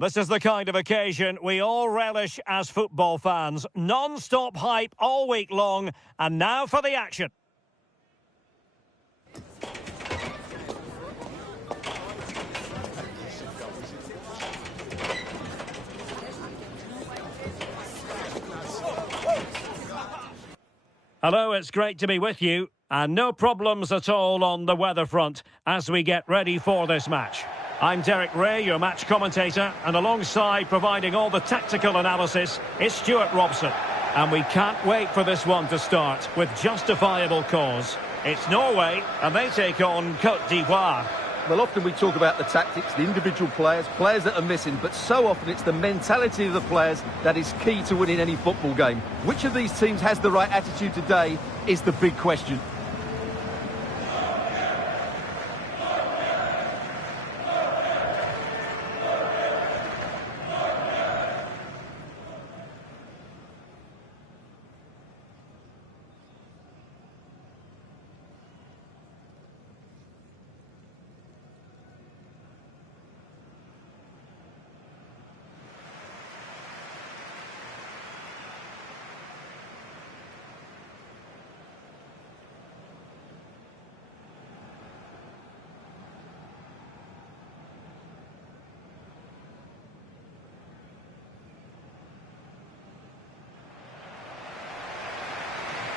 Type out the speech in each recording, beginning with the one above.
This is the kind of occasion we all relish as football fans. Non-stop hype all week long, and now for the action. Hello, it's great to be with you, and no problems at all on the weather front as we get ready for this match. I'm Derek Ray, your match commentator, and alongside providing all the tactical analysis is Stuart Robson. And we can't wait for this one to start with justifiable cause. It's Norway, and they take on Côte d'Ivoire. Well, often we talk about the tactics, the individual players that are missing, but so often it's the mentality of the players that is key to winning any football game. Which of these teams has the right attitude today is the big question.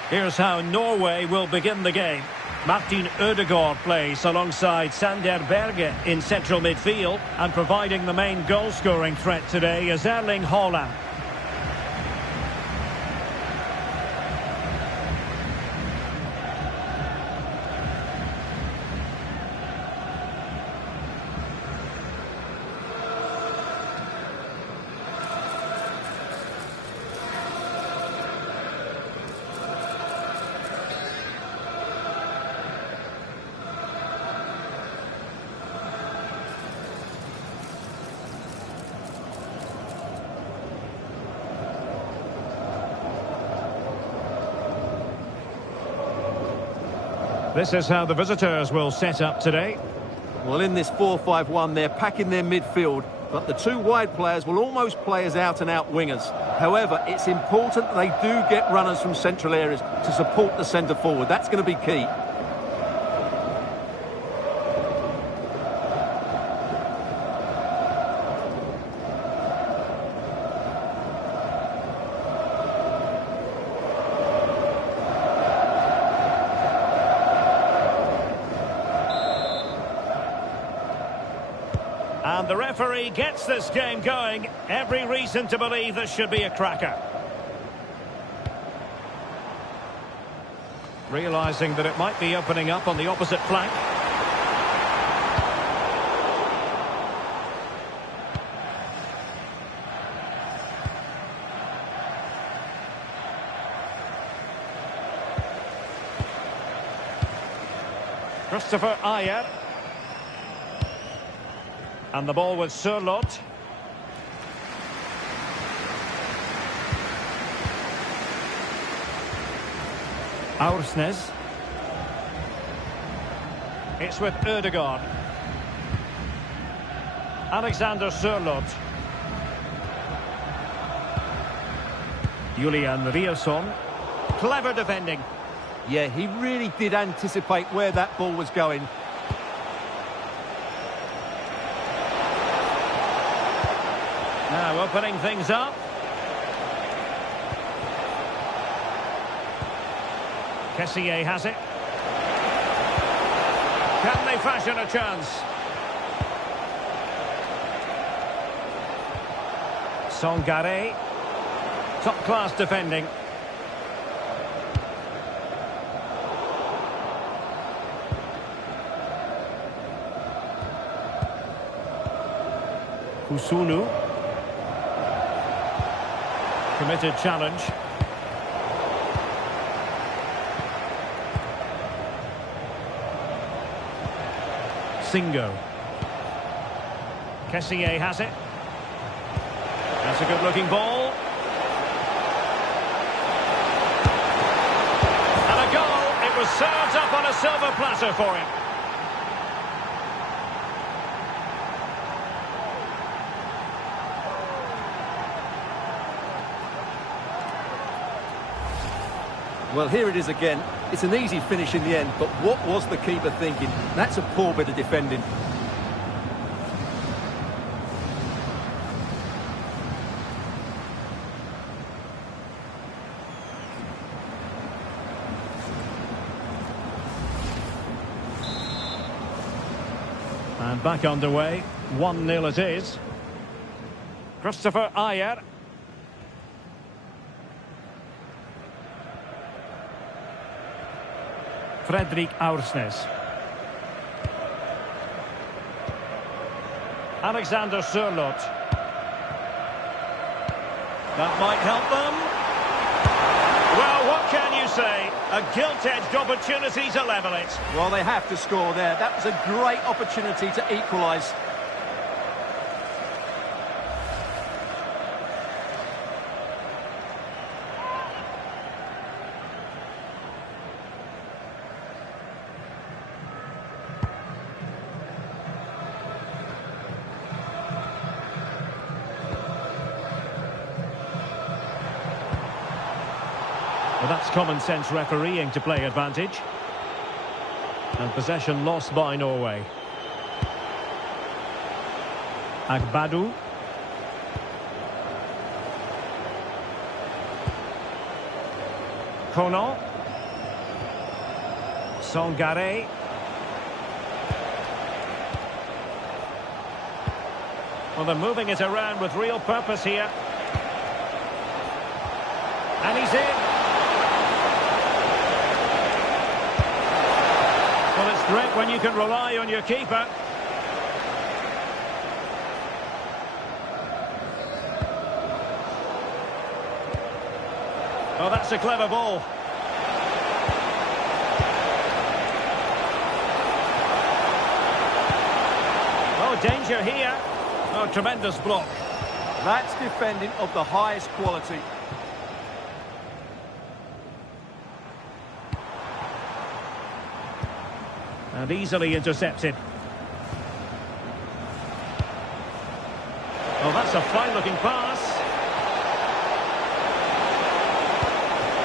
Here's how Norway will begin the game. Martin Ødegaard plays alongside Sander Berge in central midfield, and providing the main goal-scoring threat today is Erling Haaland. This is how the visitors will set up today. Well, in this 4-5-1, they're packing their midfield, but the two wide players will almost play as out-and-out wingers. However, it's important that they do get runners from central areas to support the centre-forward. That's going to be key. And the referee gets this game going. Every reason to believe this should be a cracker. Realising that it might be opening up on the opposite flank. Christopher Ayer. And the ball with Sørloth. Aursnes. It's with Ødegaard. Alexander Sørloth. Julian Riasson. Clever defending. Yeah, he really did anticipate where that ball was going. Now opening things up. Kessié has it. Can they fashion a chance? Sangare. Top-class defending. Kusunu. Committed challenge. Singo. Kessié has it. That's a good-looking ball. And a goal. It was served up on a silver platter for him. Well, here it is again. It's an easy finish in the end, but what was the keeper thinking? That's a poor bit of defending. And back underway. 1-0 it is. Christopher Ayer. Fredrik Aursnes. Alexander Sørloth. That might help them. Well, what can you say? A gilt-edged opportunity to level it. Well, they have to score there. That was a great opportunity to equalise. Well, that's common sense refereeing to play advantage. And possession lost by Norway. Agbadou. Conan. Sangare. Well, they're moving it around with real purpose here. And he's in. Well, it's great when you can rely on your keeper. Oh, that's a clever ball. Oh, danger here. Oh, tremendous block. That's defending of the highest quality. And easily intercepted. Oh, that's a fine-looking pass.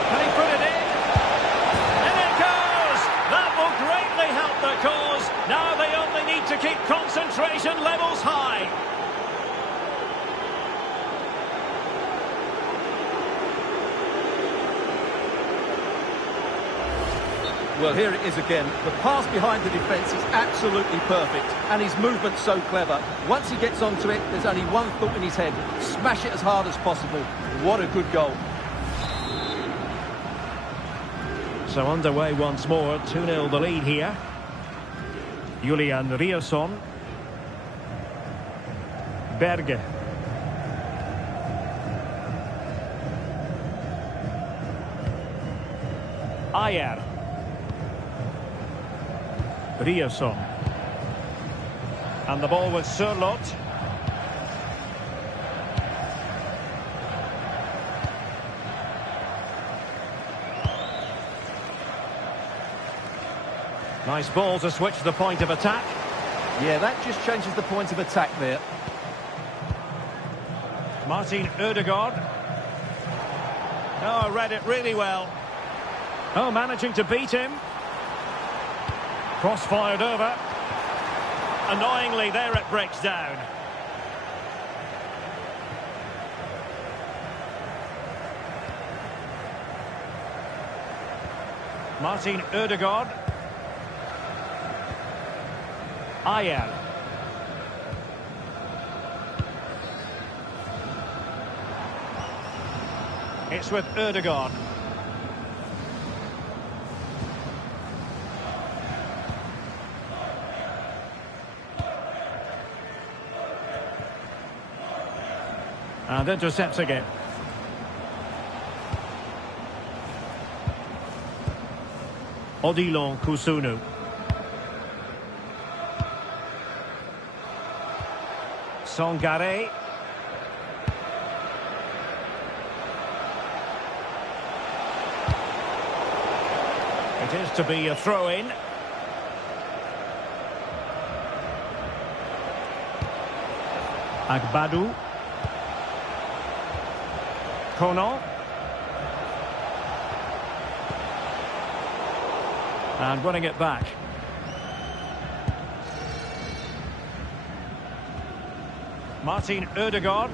Can he put it in? In it goes! That will greatly help the cause. Now they only need to keep concentration levels high. Well, here it is again. The pass behind the defence is absolutely perfect, and his movement's so clever. Once he gets onto it, there's only one thought in his head. Smash it as hard as possible. What a good goal. So underway once more, 2-0 the lead here. Julian Riosson. Berge. Ayer. Riosson. And the ball with Sørloth. Nice ball to switch the point of attack. Yeah, that just changes the point of attack there. Martin Ødegaard. Oh, read it really well. Oh, managing to beat him. Cross fired over. Annoyingly, there it breaks down. Martin Ødegaard. Ayer. It's with Ødegaard. And intercepts again. Odilon Kusunu. Sangare. It is to be a throw-in. Agbadou. Conan. And winning it back. Martin Ødegaard.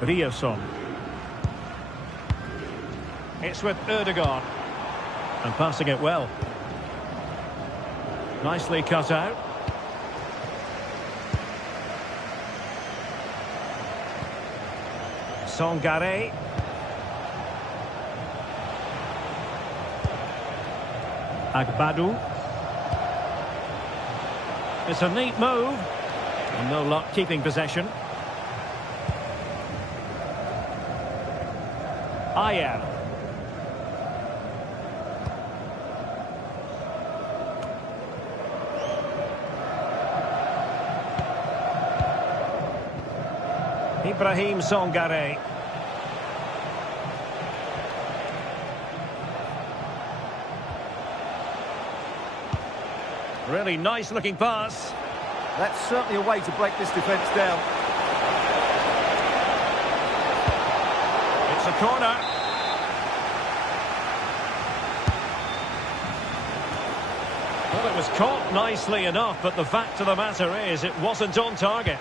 Riasson. It's with Ødegaard. And passing it well. Nicely cut out. Sangare. Agbadu. It's a neat move. And no luck keeping possession. Ayer. Ibrahim Sangare. Really nice looking pass. That's certainly a way to break this defence down. It's a corner. Well, it was caught nicely enough, but the fact of the matter is it wasn't on target.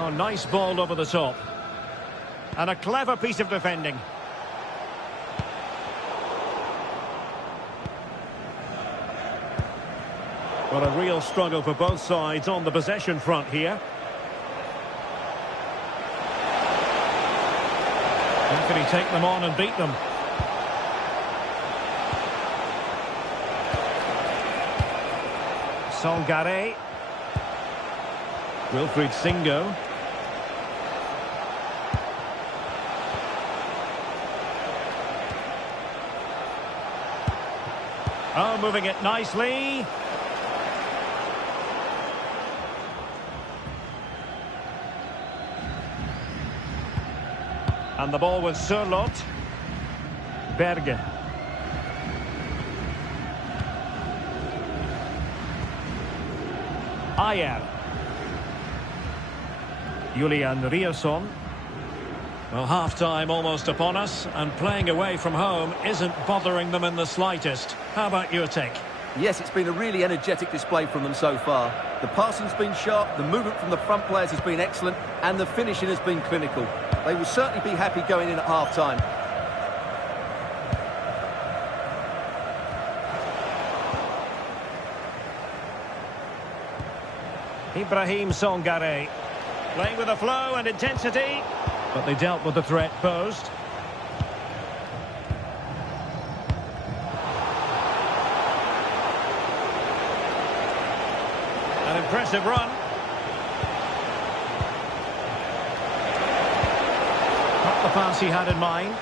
Oh, nice ball over the top. And a clever piece of defending. Well, a real struggle for both sides on the possession front here. How can he take them on and beat them? Sangare. Wilfried Singo. Oh, moving it nicely. And the ball with Sørloth. Berge. Ayer. Julian Riasson. Well, half-time almost upon us, and playing away from home isn't bothering them in the slightest. How about your take? Yes, it's been a really energetic display from them so far. The passing's been sharp, the movement from the front players has been excellent, and the finishing has been clinical. They will certainly be happy going in at half-time. Ibrahim Sangare. Playing with a flow and intensity, but they dealt with the threat posed. An impressive run. Not the pass he had in mind.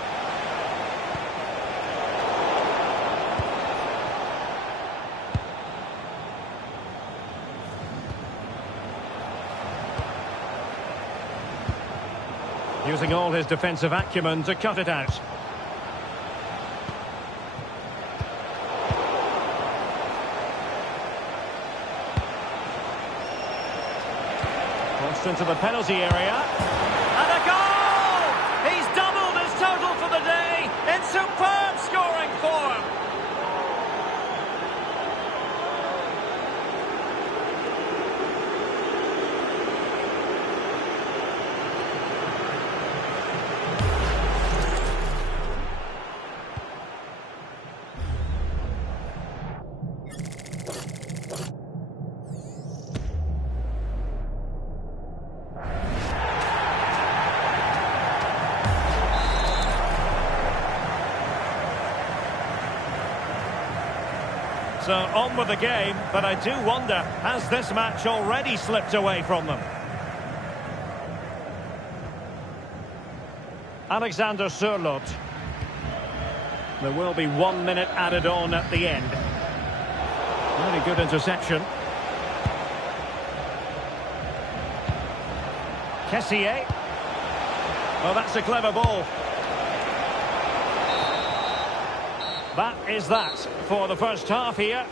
Using all his defensive acumen to cut it out. Crossed into the penalty area. And a goal! He's doubled his total for the day in superb scoring form. So on with the game, but I do wonder, has this match already slipped away from them? Alexander Sørloth. There will be 1 minute added on at the end. Very good interception. Kessié. Oh, that's a clever ball. That is that for the first half here.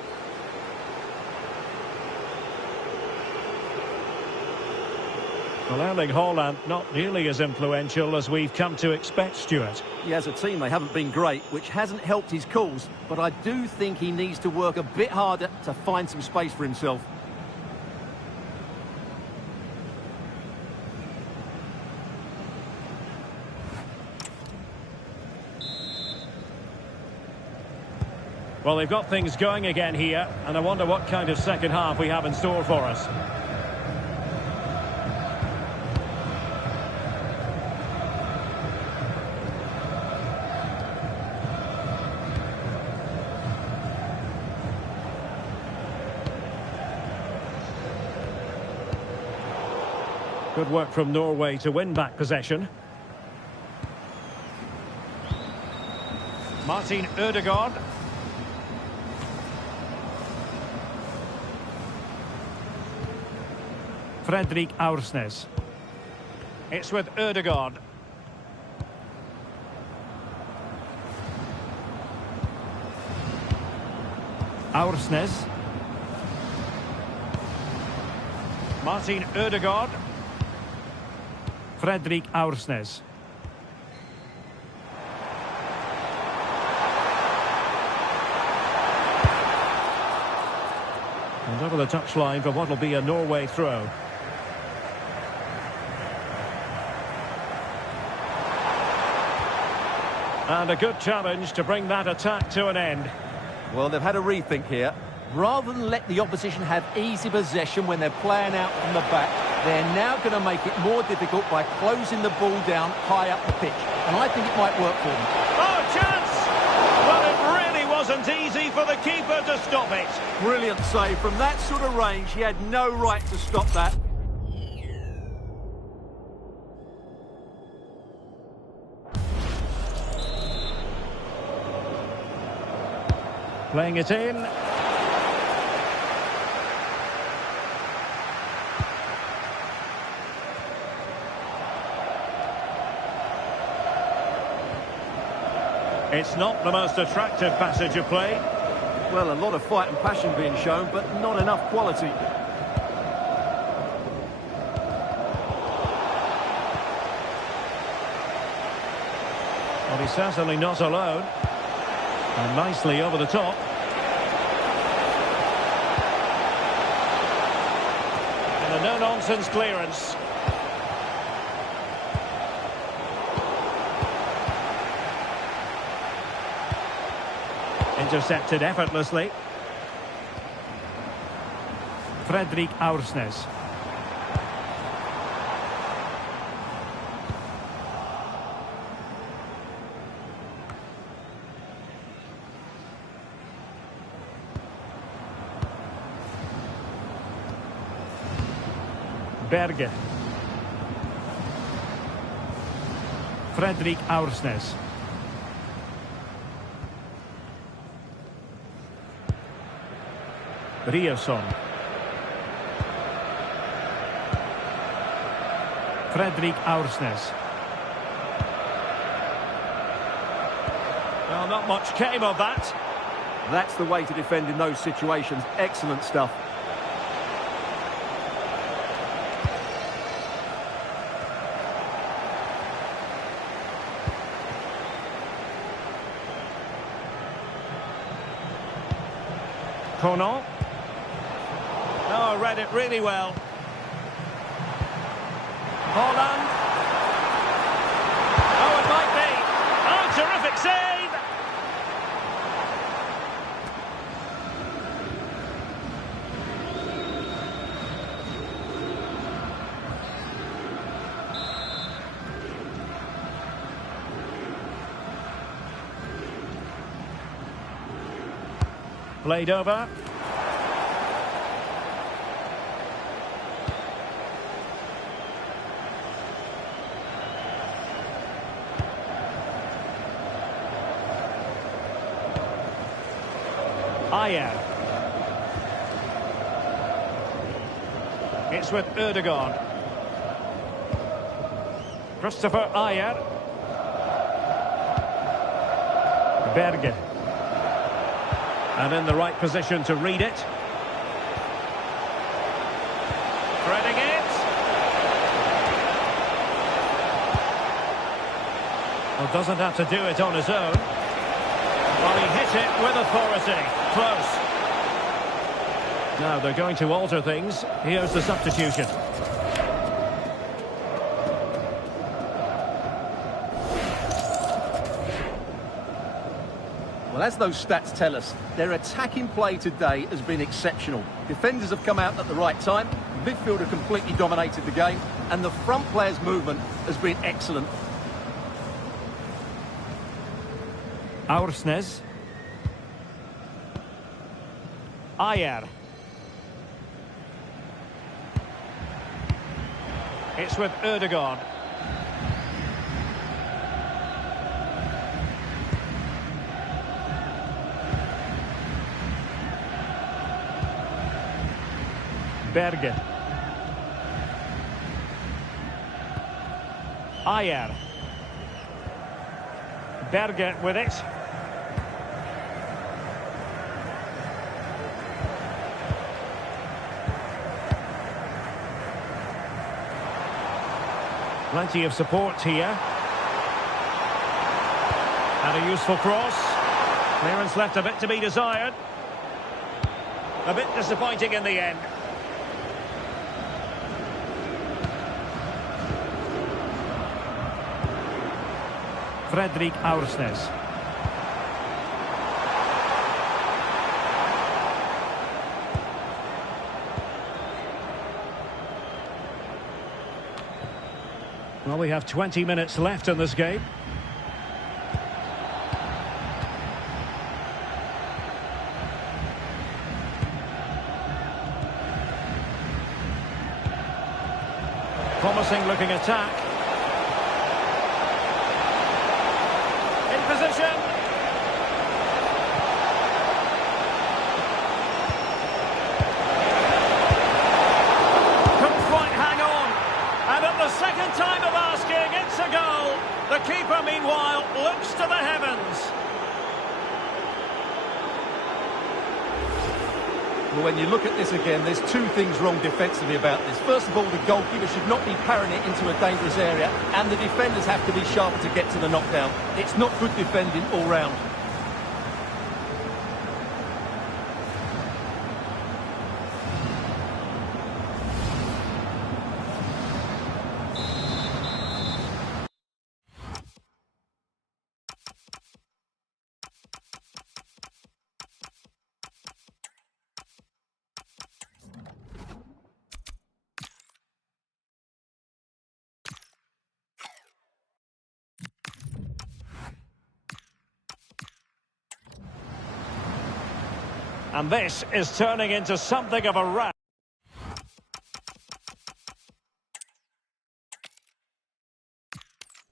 Well, Erling Haaland not nearly as influential as we've come to expect, Stuart. Yeah, as a team, they haven't been great, which hasn't helped his cause, but I do think he needs to work a bit harder to find some space for himself. Well, they've got things going again here, and I wonder what kind of second half we have in store for us. Good work from Norway to win back possession. Martin Ødegaard. Fredrik Aursnes. It's with Ødegaard. Aursnes. Martin Ødegaard. Fredrik Aursnes. And over the touchline for what will be a Norway throw. And a good challenge to bring that attack to an end. Well, they've had a rethink here. Rather than let the opposition have easy possession when they're playing out from the back, they're now going to make it more difficult by closing the ball down high up the pitch. And I think it might work for them. Oh, chance! Well, it really wasn't easy for the keeper to stop it. Brilliant save. From that sort of range, he had no right to stop that. Playing it in. It's not the most attractive passage of play. Well, a lot of fight and passion being shown, but not enough quality. Well, he's certainly not alone. And nicely over the top. And a no-nonsense clearance. Intercepted effortlessly. Fredrik Aursnes. Berge. Fredrik Aursnes. Riosson. Fredrik Aursnes. Well, not much came of that. That's the way to defend in those situations. Excellent stuff. Côte. Oh, read it really well. Haaland. Oh, it might be. Oh, terrific save. Played over. Ayer. It's with Ødegaard. Christopher Ayer. Berge. And in the right position to read it. Threading it. Well, doesn't have to do it on his own. Well, he hit it with authority. Close. Now they're going to alter things. Here's the substitution. Well, as those stats tell us, their attacking play today has been exceptional. Defenders have come out at the right time, midfield have completely dominated the game, and the front players' movement has been excellent. Aursnes. Ayer. It's with Ødegaard. Berge. Ayer. Berge with it. Plenty of support here. And a useful cross. Clearance left a bit to be desired. A bit disappointing in the end. Fredrik Aursnes. Well, we have 20 minutes left in this game. Promising looking attack. In position. Couldn't quite hang on. And at the second time of asking, it's a goal. The keeper, meanwhile, looks to the heavens. Well, when you look at this again, there's two things wrong defensively about this. First of all, the goalkeeper should not be parrying it into a dangerous area, and the defenders have to be sharper to get to the knockdown. It's not good defending all round. And this is turning into something of a rout.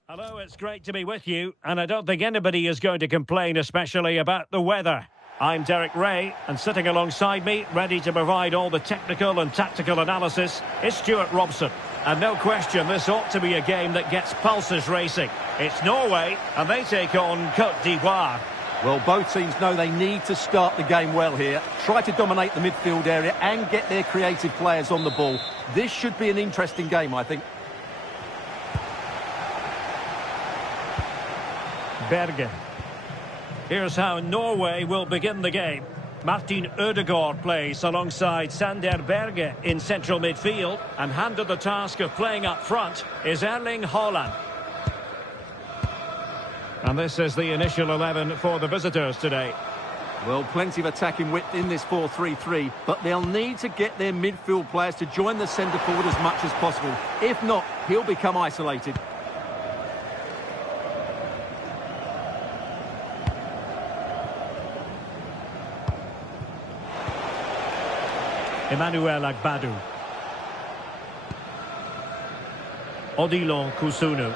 Hello, it's great to be with you, and I don't think anybody is going to complain, especially about the weather. I'm Derek Ray, and sitting alongside me, ready to provide all the technical and tactical analysis, is Stuart Robson. And no question, this ought to be a game that gets pulses racing. It's Norway, and they take on Côte d'Ivoire. Well, both teams know they need to start the game well here, try to dominate the midfield area and get their creative players on the ball. This should be an interesting game, I think. Berge. Here's how Norway will begin the game. Martin Ødegaard plays alongside Sander Berge in central midfield, and handed the task of playing up front is Erling Haaland. And this is the initial 11 for the visitors today. Well, plenty of attacking width in this 4-3-3, but they'll need to get their midfield players to join the centre forward as much as possible. If not, he'll become isolated. Emmanuel Agbadou. Odilon Kusunu.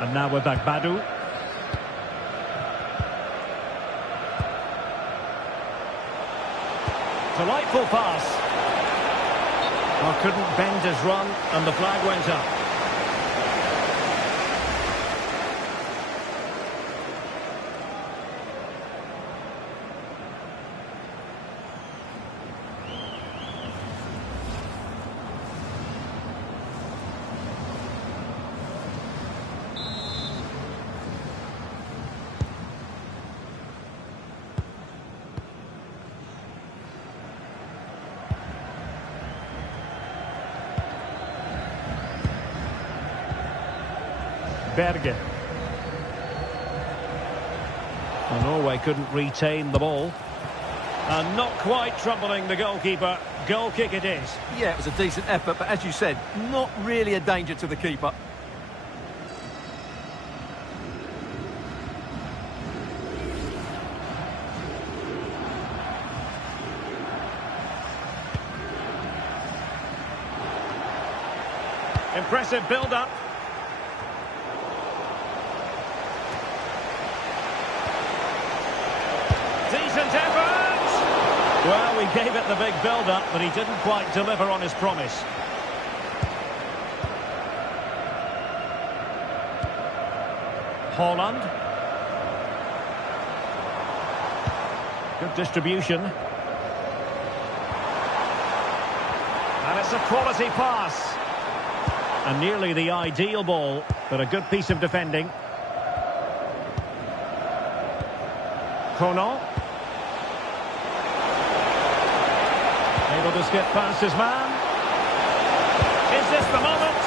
And now with Agbadou. Delightful pass. Well, couldn't bend his run, and the flag went up. Berge. Well, Norway couldn't retain the ball. And not quite troubling the goalkeeper. Goal kick it is. Yeah, it was a decent effort, but as you said, not really a danger to the keeper. Impressive build-up. Decent effort! Well, we gave it the big build-up, but he didn't quite deliver on his promise. Holland. Good distribution. And it's a quality pass. And nearly the ideal ball, but a good piece of defending. Côte. Able to skip past his man. Is this the moment?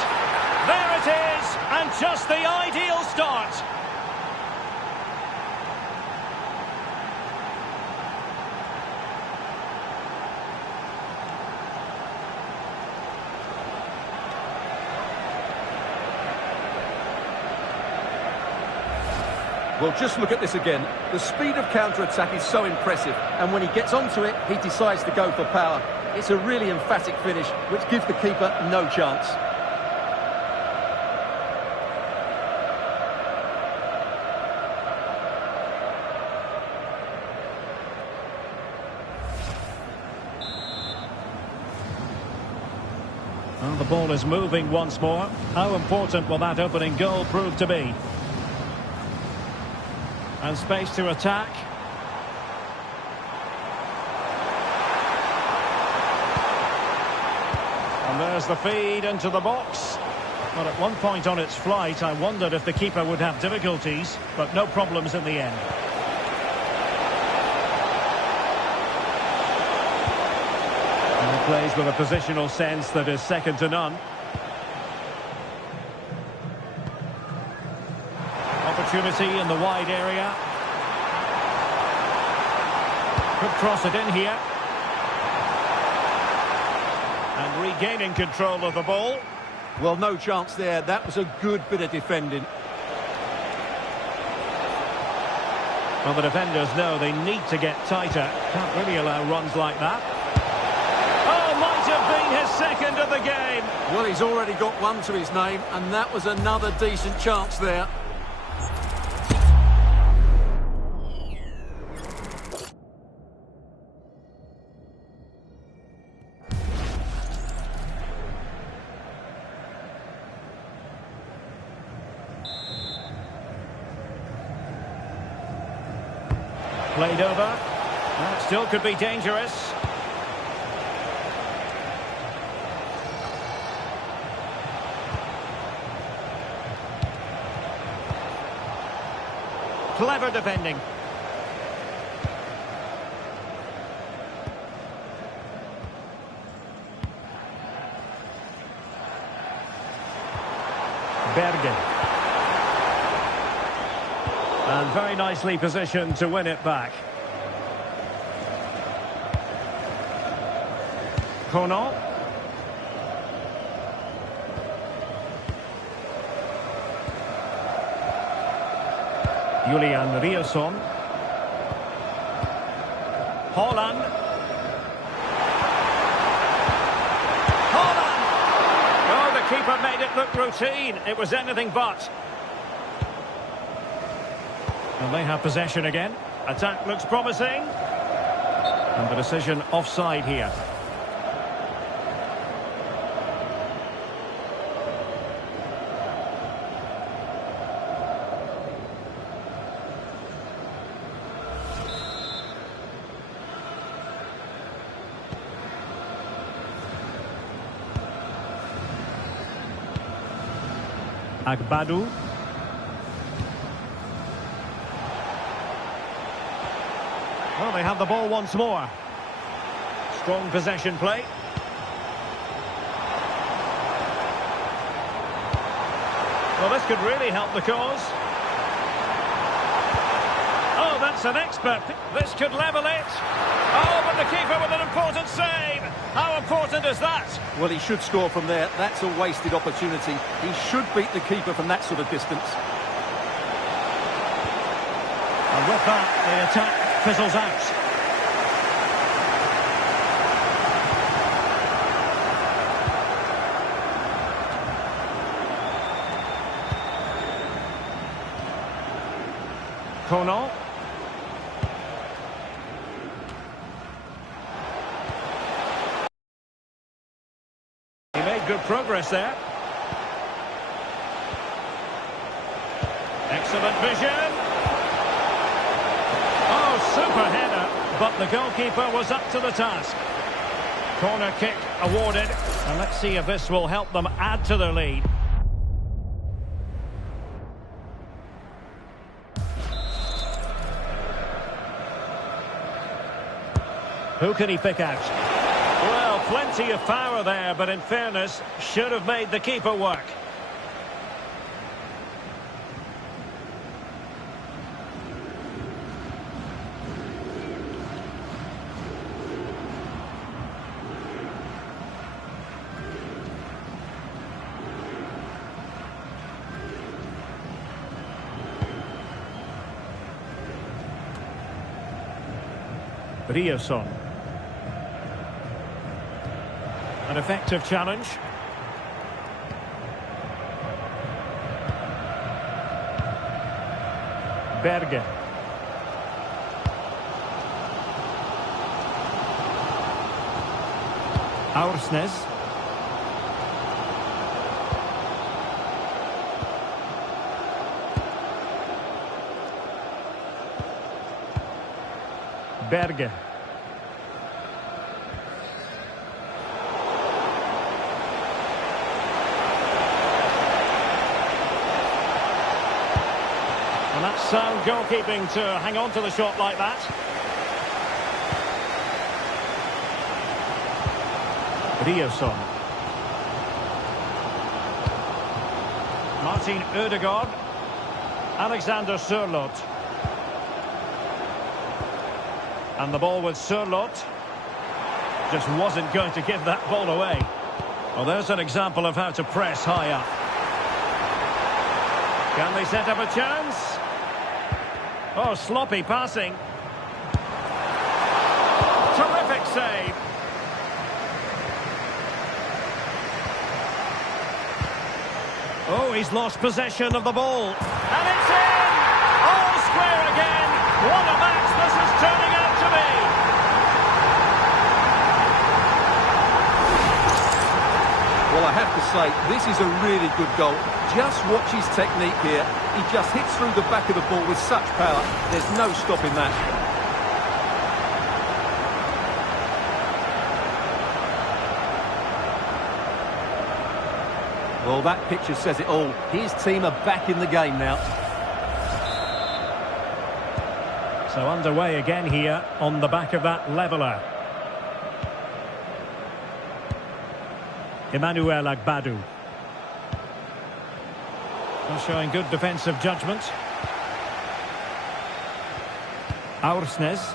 There it is, and just the ideal start. Well, just look at this again. The speed of counter-attack is so impressive, and when he gets onto it, he decides to go for power. It's a really emphatic finish, which gives the keeper no chance. Well, the ball is moving once more. How important will that opening goal prove to be? And space to attack. And there's the feed into the box. Well, at one point on its flight, I wondered if the keeper would have difficulties, but no problems in the end. And he plays with a positional sense that is second to none. Opportunity in the wide area. Could cross it in here. And regaining control of the ball. Well, no chance there. That was a good bit of defending. Well, the defenders know they need to get tighter. Can't really allow runs like that. Oh, might have been his second of the game. Well, he's already got one to his name, and that was another decent chance there. Played over. Well, it still could be dangerous. Clever defending. Berge. And very nicely positioned to win it back. Côte. Julian Riasson. Holland. Holland! Oh, the keeper made it look routine. It was anything but. And they have possession again. Attack looks promising. And the decision offside here. Agbadu. Well, they have the ball once more. Strong possession play. Well, this could really help the cause. Oh, that's an expert. This could level it. Oh, but the keeper with an important save. How important is that? Well, he should score from there. That's a wasted opportunity. He should beat the keeper from that sort of distance. And with that, the attack fizzles out. Côte. He made good progress there. Excellent vision. Oh, super header. But the goalkeeper was up to the task. Corner kick awarded. And let's see if this will help them add to their lead. Who can he pick out? Well, plenty of power there, but in fairness, should have made the keeper work. Rioson. An effective challenge. Berge. Aursnes. Berge. And that's sound goalkeeping to hang on to the shot like that. Rioson. Martin Ødegaard. Alexander Sørloth. And the ball with Sørloth. Just wasn't going to give that ball away. Well, there's an example of how to press high up. Can they set up a chance? Oh, sloppy passing. Terrific save. Oh, he's lost possession of the ball. And it's in! All square again. What a match this is turning out to be. Well, I have to say, this is a really good goal. Just watch his technique here. He just hits through the back of the ball with such power. There's no stopping that. Well, that picture says it all. His team are back in the game now. So underway again here on the back of that leveller. Emmanuel Agbadou. Showing good defensive judgment. Aursnes.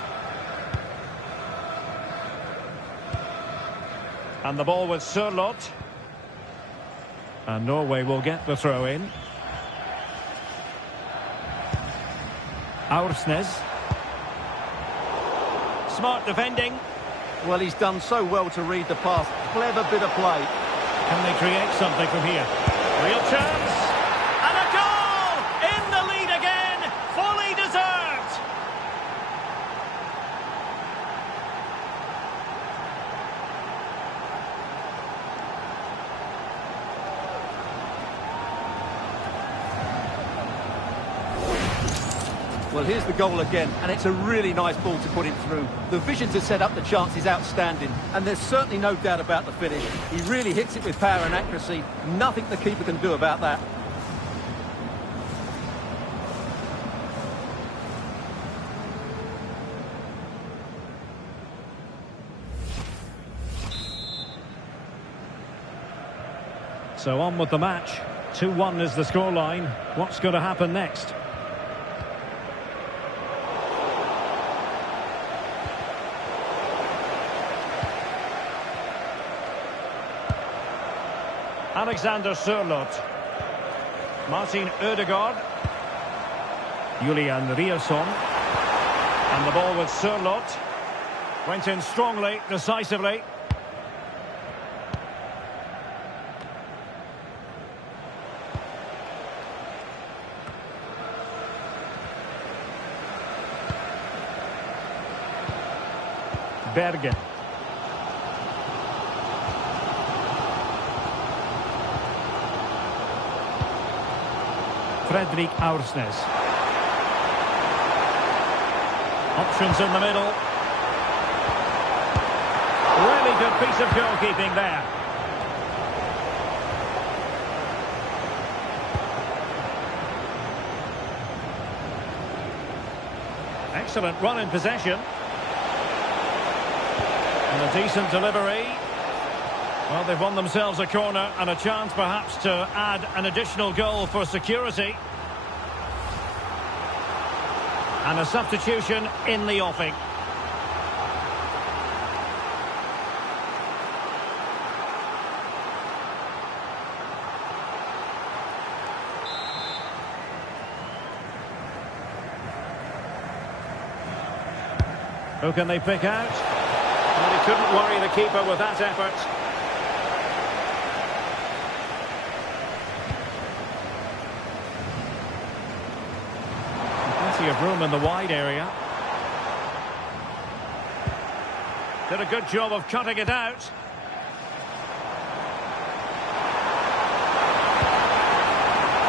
And the ball with Sørloth. And Norway will get the throw in. Aursnes. Smart defending. Well, he's done so well to read the pass. Clever bit of play. Can they create something from here? Real chance. And a goal! In the lead again. Fully deserved. Well, here's the goal again, and it's a really nice ball to put him through. The vision to set up the chance is outstanding, and there's certainly no doubt about the finish. He really hits it with power and accuracy. Nothing the keeper can do about that. So on with the match. 2-1 is the scoreline. What's going to happen next? Alexander Sørloth. Martin Ødegaard. Julian Riasson. And the ball with Sørloth. Went in strongly, decisively. Bergen. Fredrik Aursnes. Options in the middle. Really good piece of goalkeeping there. Excellent run in possession. And a decent delivery. Well, they've won themselves a corner and a chance perhaps to add an additional goal for security. And a substitution in the offing. Who can they pick out? Well, he couldn't worry the keeper with that effort. Plenty of room in the wide area. Did a good job of cutting it out.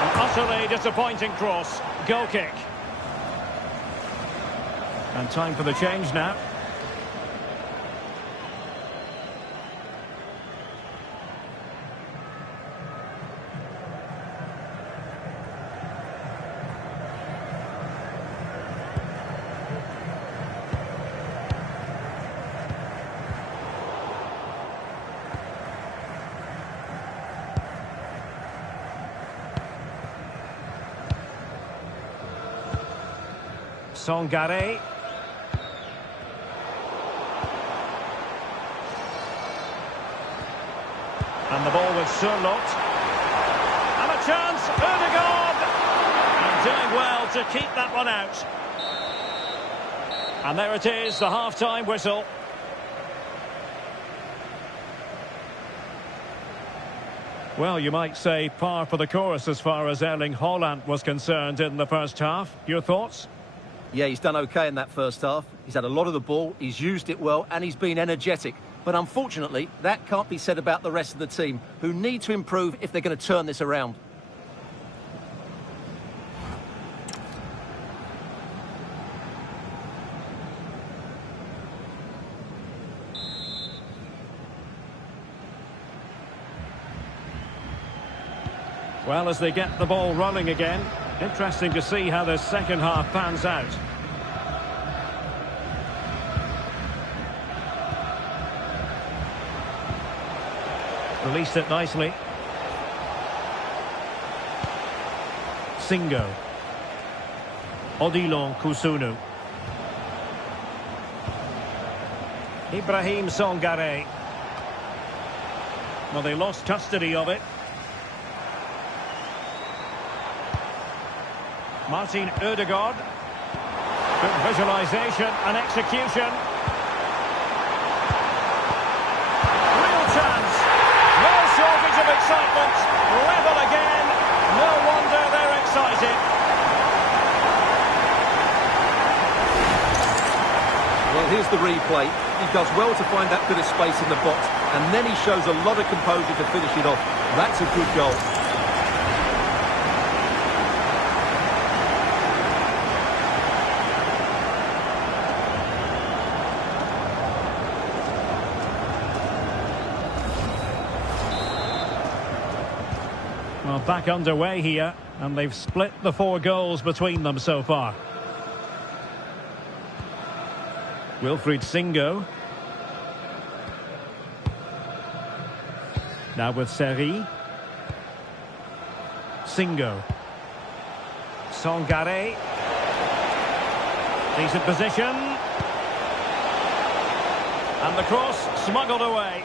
An utterly disappointing cross. Goal kick. And time for the change now. Songare. And the ball with Sørloth. And a chance, Ødegaard! And doing well to keep that one out. And there it is, the half-time whistle. Well, you might say par for the course as far as Erling Haaland was concerned in the first half. Your thoughts? Yeah, he's done okay in that first half. He's had a lot of the ball, he's used it well, and he's been energetic. But unfortunately, that can't be said about the rest of the team, who need to improve if they're going to turn this around. Well, as they get the ball rolling again, interesting to see how the second half pans out. Released it nicely. Singo. Odilon Kusunu. Ibrahim Songare. Well, they lost custody of it. Martin Ødegaard. Good visualisation and execution. Real chance. No shortage of excitement. Level again. No wonder they're excited. Well, here's the replay. He does well to find that bit of space in the box, and then he shows a lot of composure to finish it off. That's a good goal. Well, back underway here, and they've split the 4 goals between them so far. Wilfried Singo. Now with Seri. Singo. Songare. Decent position. And the cross smuggled away.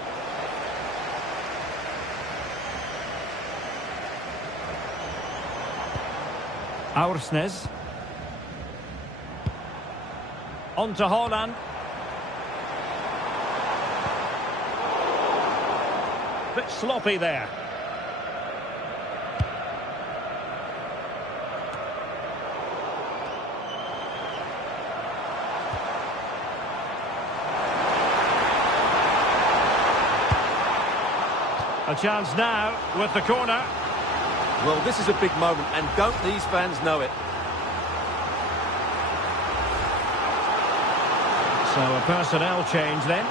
Aursnes. On to Holland. Bit sloppy there. A chance now with the corner. Well, this is a big moment, and don't these fans know it? So a personnel change then.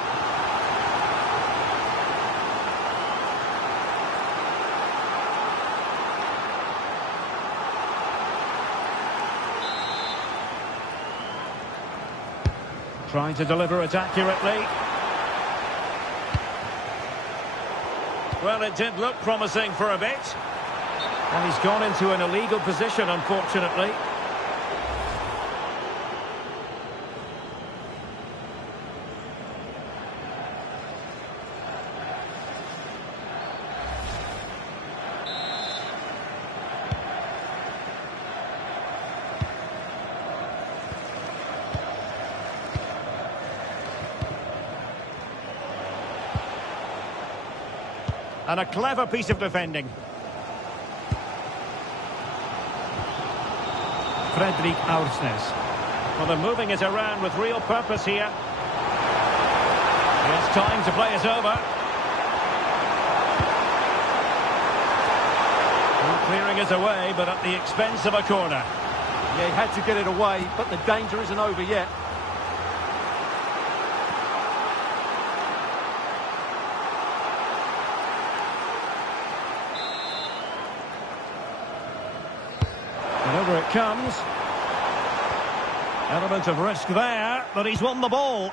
Trying to deliver it accurately. Well, it did look promising for a bit. And he's gone into an illegal position, unfortunately. And a clever piece of defending. Fredrik Aursnes. Well, they're moving it around with real purpose here. He has time to play it over. Clearing it away, but at the expense of a corner. Yeah, he had to get it away, but the danger isn't over yet. Over it comes. Element of risk there, but he's won the ball.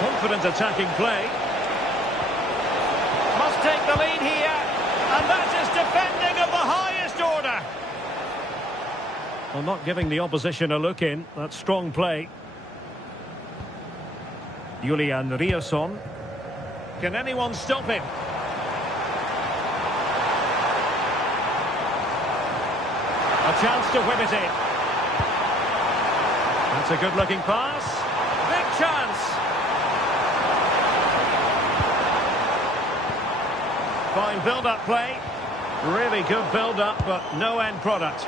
Confident attacking play. Must take the lead here. And that is defending of the highest order. Well, not giving the opposition a look in. That's strong play. Julian Riasson. Can anyone stop him? A chance to whip it in. That's a good-looking pass. Big chance. Fine build-up play. Really good build-up, but no end product.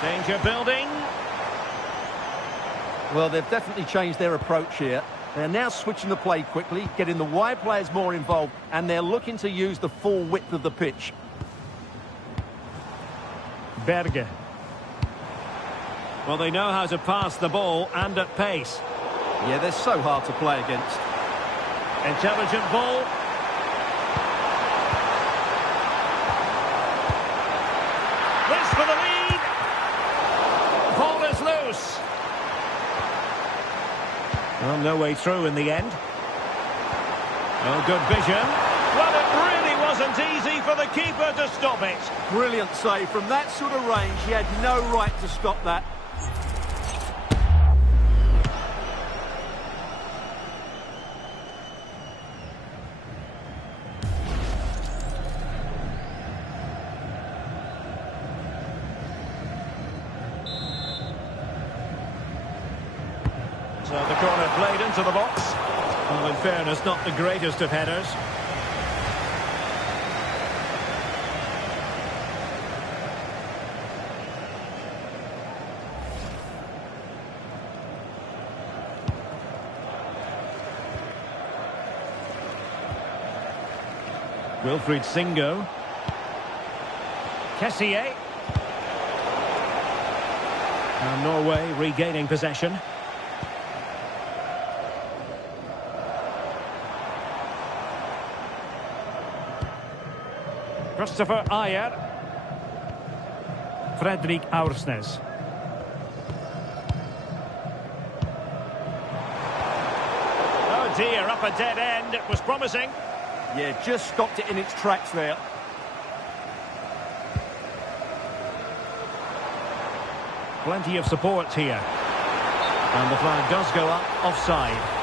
Danger building. Well, they've definitely changed their approach here. They're now switching the play quickly, getting the wide players more involved, and they're looking to use the full width of the pitch. Berge. Well, they know how to pass the ball and at pace. Yeah, they're so hard to play against. Intelligent ball. This for the lead. Ball is loose. Well, no way through in the end. Oh, good vision. Well, it really wasn't easy for the keeper to stop it. Brilliant save. From that sort of range, he had no right to stop that. So the corner played into the box. Well, in fairness, not the greatest of headers. Wilfried Singo. Kessié. And Norway regaining possession. Christopher Ayer. Fredrik Aursnes. here, up a dead end. It was promising. Yeah, just stopped it in its tracks there. Plenty of support here. And the flag does go up offside.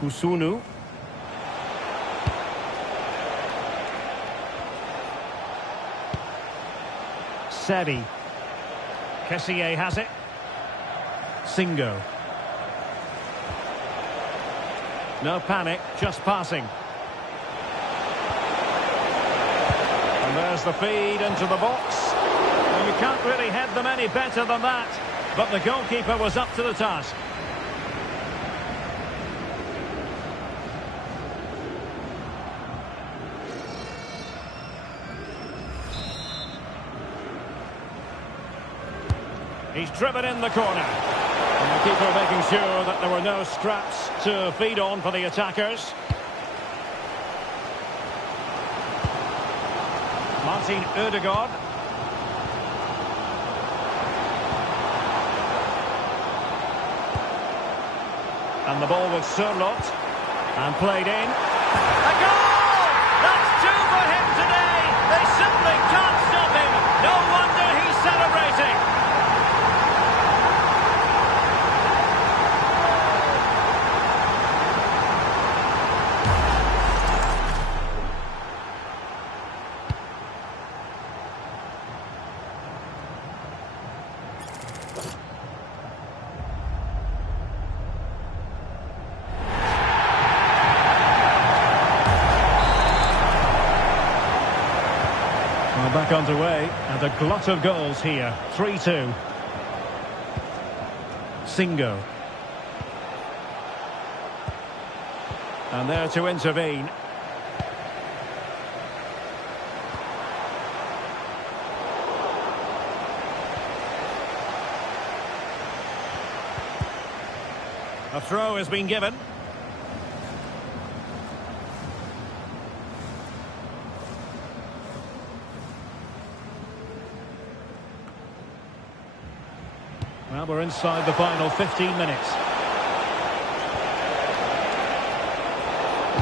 Kusunu. Sedi. Kessié has it. Singo. No panic, just passing. And there's the feed into the box. Well, you can't really head them any better than that. But the goalkeeper was up to the task. He's driven in the corner. And the keeper making sure that there were no scraps to feed on for the attackers. Martin Ødegaard. And the ball with Sørloth. And played in. A goal! That's two for him today! They simply can't stop him! No wonder he's celebrating! Back underway, and a glut of goals here. 3-2. Singo. And there to intervene. A throw has been given. Well, we're inside the final 15 minutes.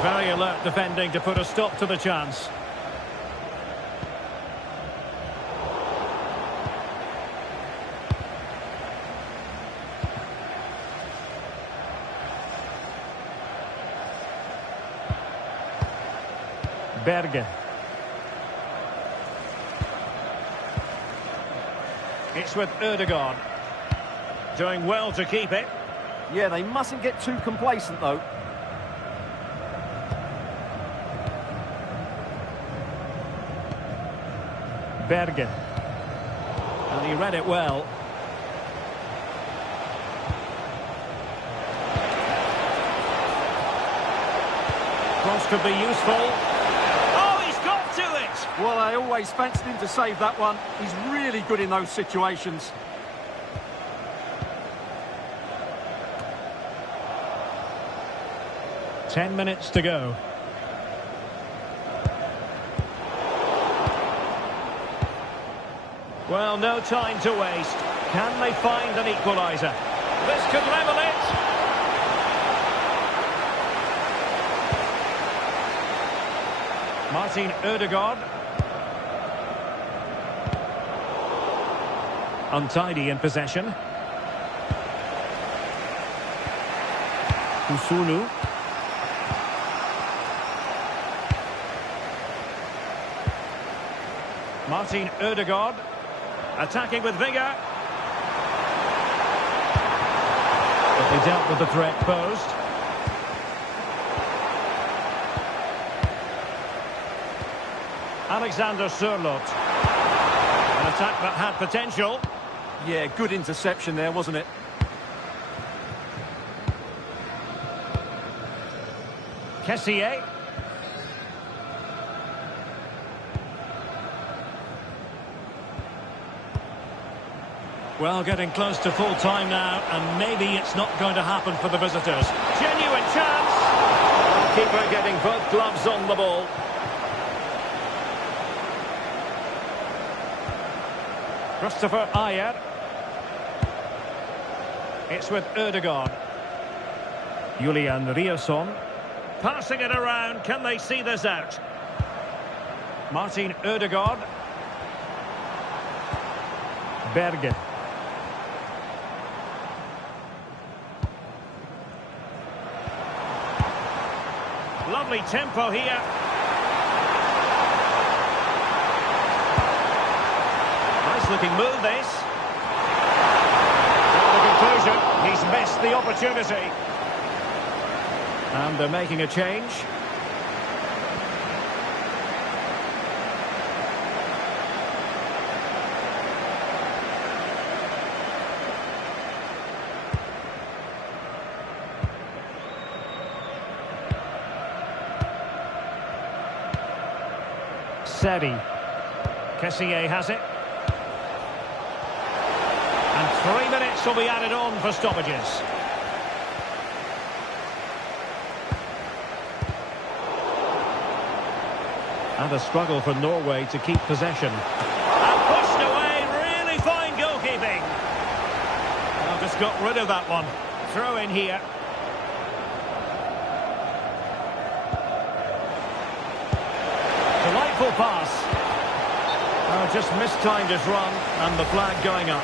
Very alert defending to put a stop to the chance. Berge. It's with Ødegaard. Doing well to keep it. Yeah, they mustn't get too complacent, though. Berge. And he read it well. Cross could be useful. Oh, he's got to it! Well, I always fancied him to save that one. He's really good in those situations. Ten minutes to go. Well, no time to waste. Can they find an equaliser? This could level it. Martin Ødegaard. Untidy in possession. Kusunu. Martin Ødegaard. Attacking with vigour. But they dealt with the threat posed. Alexander Sørloth. An attack that had potential. Yeah, good interception there, wasn't it? Kessié. Well, getting close to full time now, and maybe it's not going to happen for the visitors. Genuine chance. Keeper getting both gloves on the ball. Christopher Ayer. It's with Ødegaard. Julian Riasson. Passing it around. Can they see this out? Martin Ødegaard. Berge. Lovely tempo here. Nice looking move this. The conclusion, he's missed the opportunity. And they're making a change. Seri. Kessié has it. And 3 minutes will be added on for stoppages. And a struggle for Norway to keep possession. And pushed away, really fine goalkeeping. Well, just got rid of that one. Throw in here. Delightful pass. Oh, just mistimed his run, and the flag going up.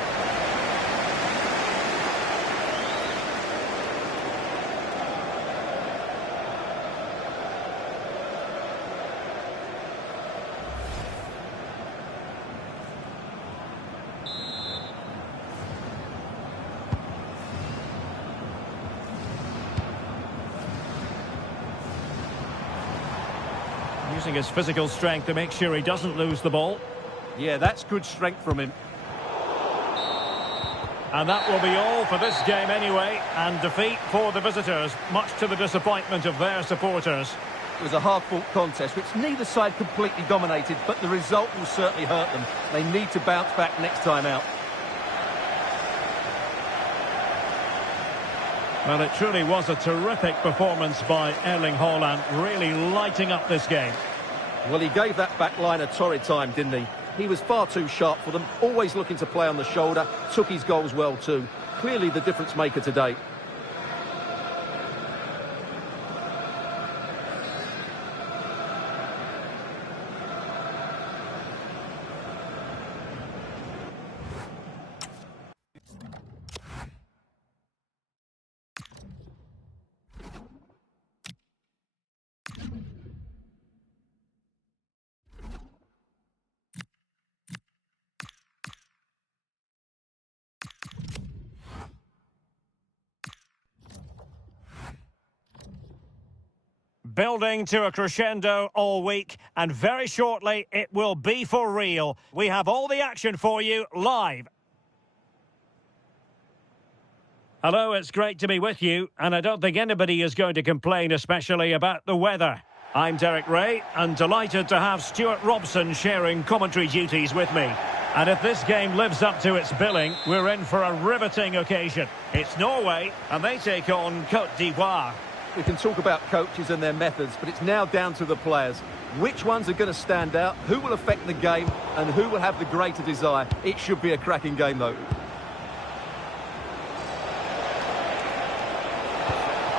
Using his physical strength to make sure he doesn't lose the ball. Yeah, that's good strength from him. And that will be all for this game anyway. And defeat for the visitors, much to the disappointment of their supporters. It was a hard-fought contest, which neither side completely dominated, but the result will certainly hurt them. They need to bounce back next time out. Well, it truly was a terrific performance by Erling Haaland, really lighting up this game. Well, he gave that back line a torrid time, didn't he? He was far too sharp for them, always looking to play on the shoulder, took his goals well too. Clearly the difference maker today. Building to a crescendo all week, and very shortly it will be for real. We have all the action for you live. Hello, it's great to be with you, and I don't think anybody is going to complain especially about the weather. I'm Derek Ray, and delighted to have Stuart Robson sharing commentary duties with me. And if this game lives up to its billing, we're in for a riveting occasion. It's Norway, and they take on Côte d'Ivoire. We can talk about coaches and their methods, but it's now down to the players. Which ones are going to stand out, who will affect the game, and who will have the greater desire? It should be a cracking game, though.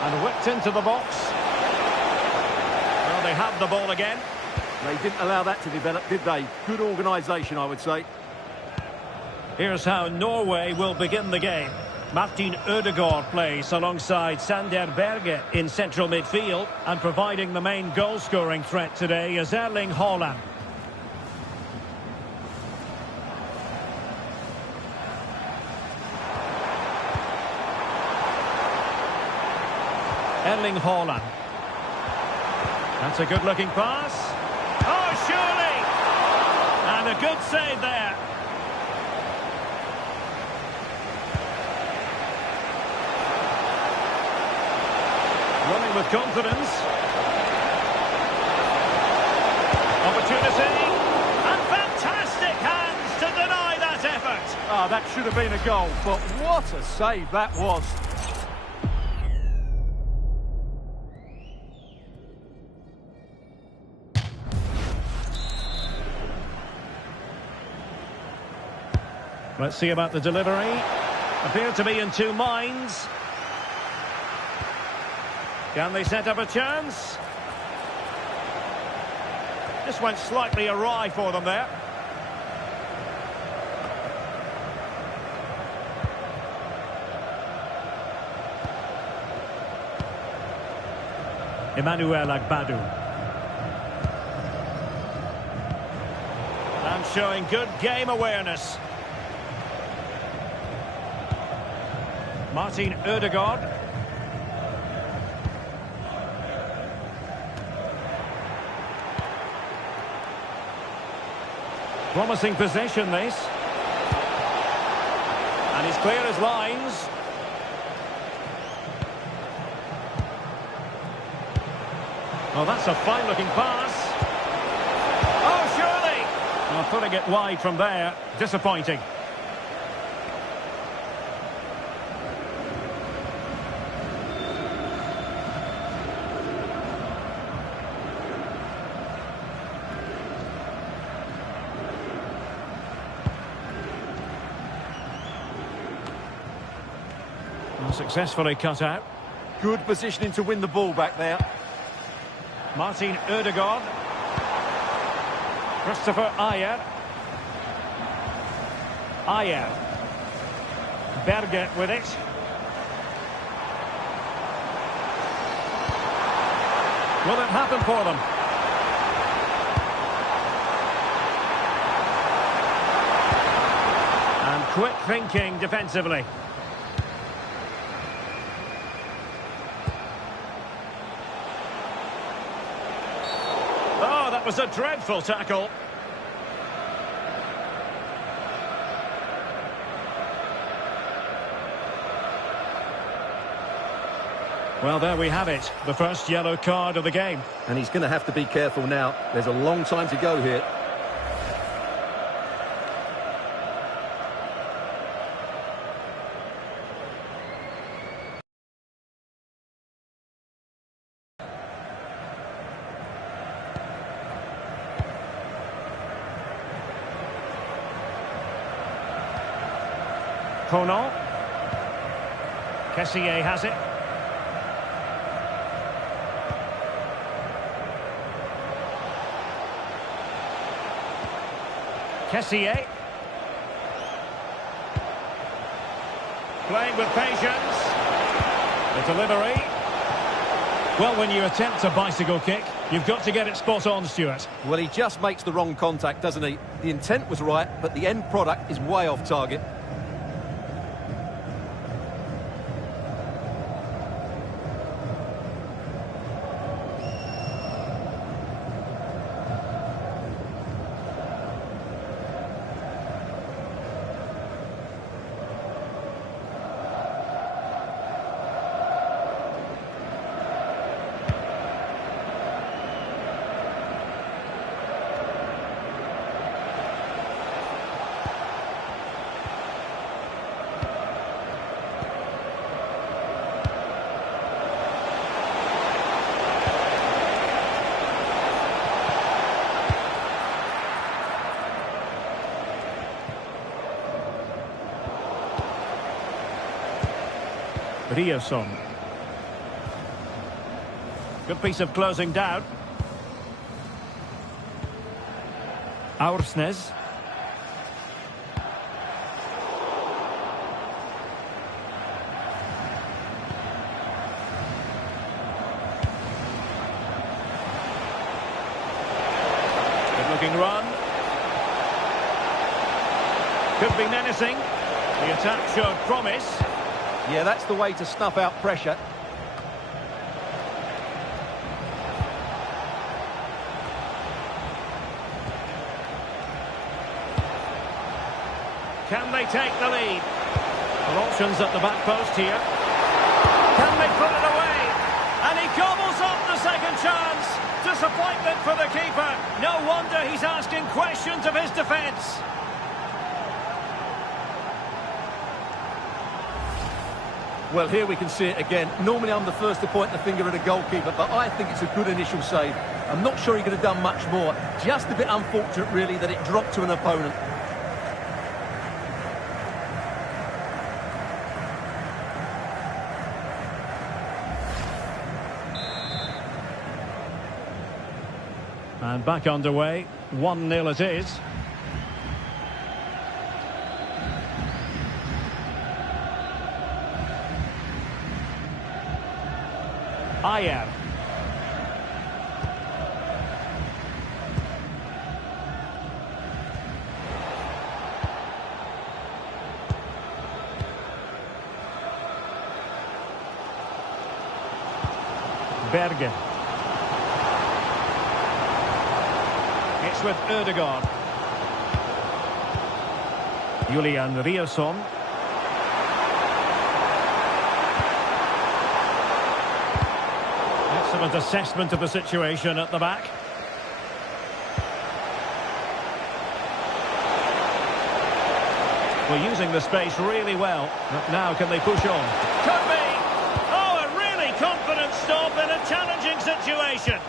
And whipped into the box. Well, they have the ball again. They didn't allow that to develop, did they? Good organisation, I would say. Here's how Norway will begin the game. Martin Ødegaard plays alongside Sander Berge in central midfield, and providing the main goal-scoring threat today is Erling Haaland. Erling Haaland. That's a good-looking pass. Oh, surely! And a good save there. Running with confidence. Opportunity. And fantastic hands to deny that effort. Ah, that should have been a goal, but what a save that was. Let's see about the delivery. Appear to be in two minds. Can they set up a chance? This went slightly awry for them there. Emmanuel Agbadou. And showing good game awareness. Martin Ødegaard. Promising possession, this. And he's clear as lines. Oh, that's a fine-looking pass. Oh, surely! Well, putting it wide from there. Disappointing. Successfully cut out. Good positioning to win the ball back there. Martin Ødegaard. Christopher Ayer. Ayer. Berge with it. Will it happen for them? And quick thinking defensively. That was a dreadful tackle. Well, there we have it. The first yellow card of the game. And he's going to have to be careful now. There's a long time to go here. Conan. Kessié has it. Kessié. Playing with patience. The delivery. Well, when you attempt a bicycle kick, you've got to get it spot on, Stuart. Well, he just makes the wrong contact, doesn't he? The intent was right, but the end product is way off target. Riosson. Good piece of closing down. Aursnes. Good looking run. Could be menacing. The attack showed promise. Yeah, that's the way to snuff out pressure. Can they take the lead? Well, options at the back post here. Can they put it away? And he gobbles up the second chance. Disappointment for the keeper. No wonder he's asking questions of his defence. Well, here we can see it again. Normally I'm the first to point the finger at a goalkeeper, but I think it's a good initial save. I'm not sure he could have done much more. Just a bit unfortunate, really, that it dropped to an opponent. And back underway, 1-0 it is. Ayer. Berge. It's with Ødegaard. Julian Riasson. Excellent assessment of the situation at the back. We're using the space really well. But now can they push on? Could be! Oh, a really confident stop in a challenging situation.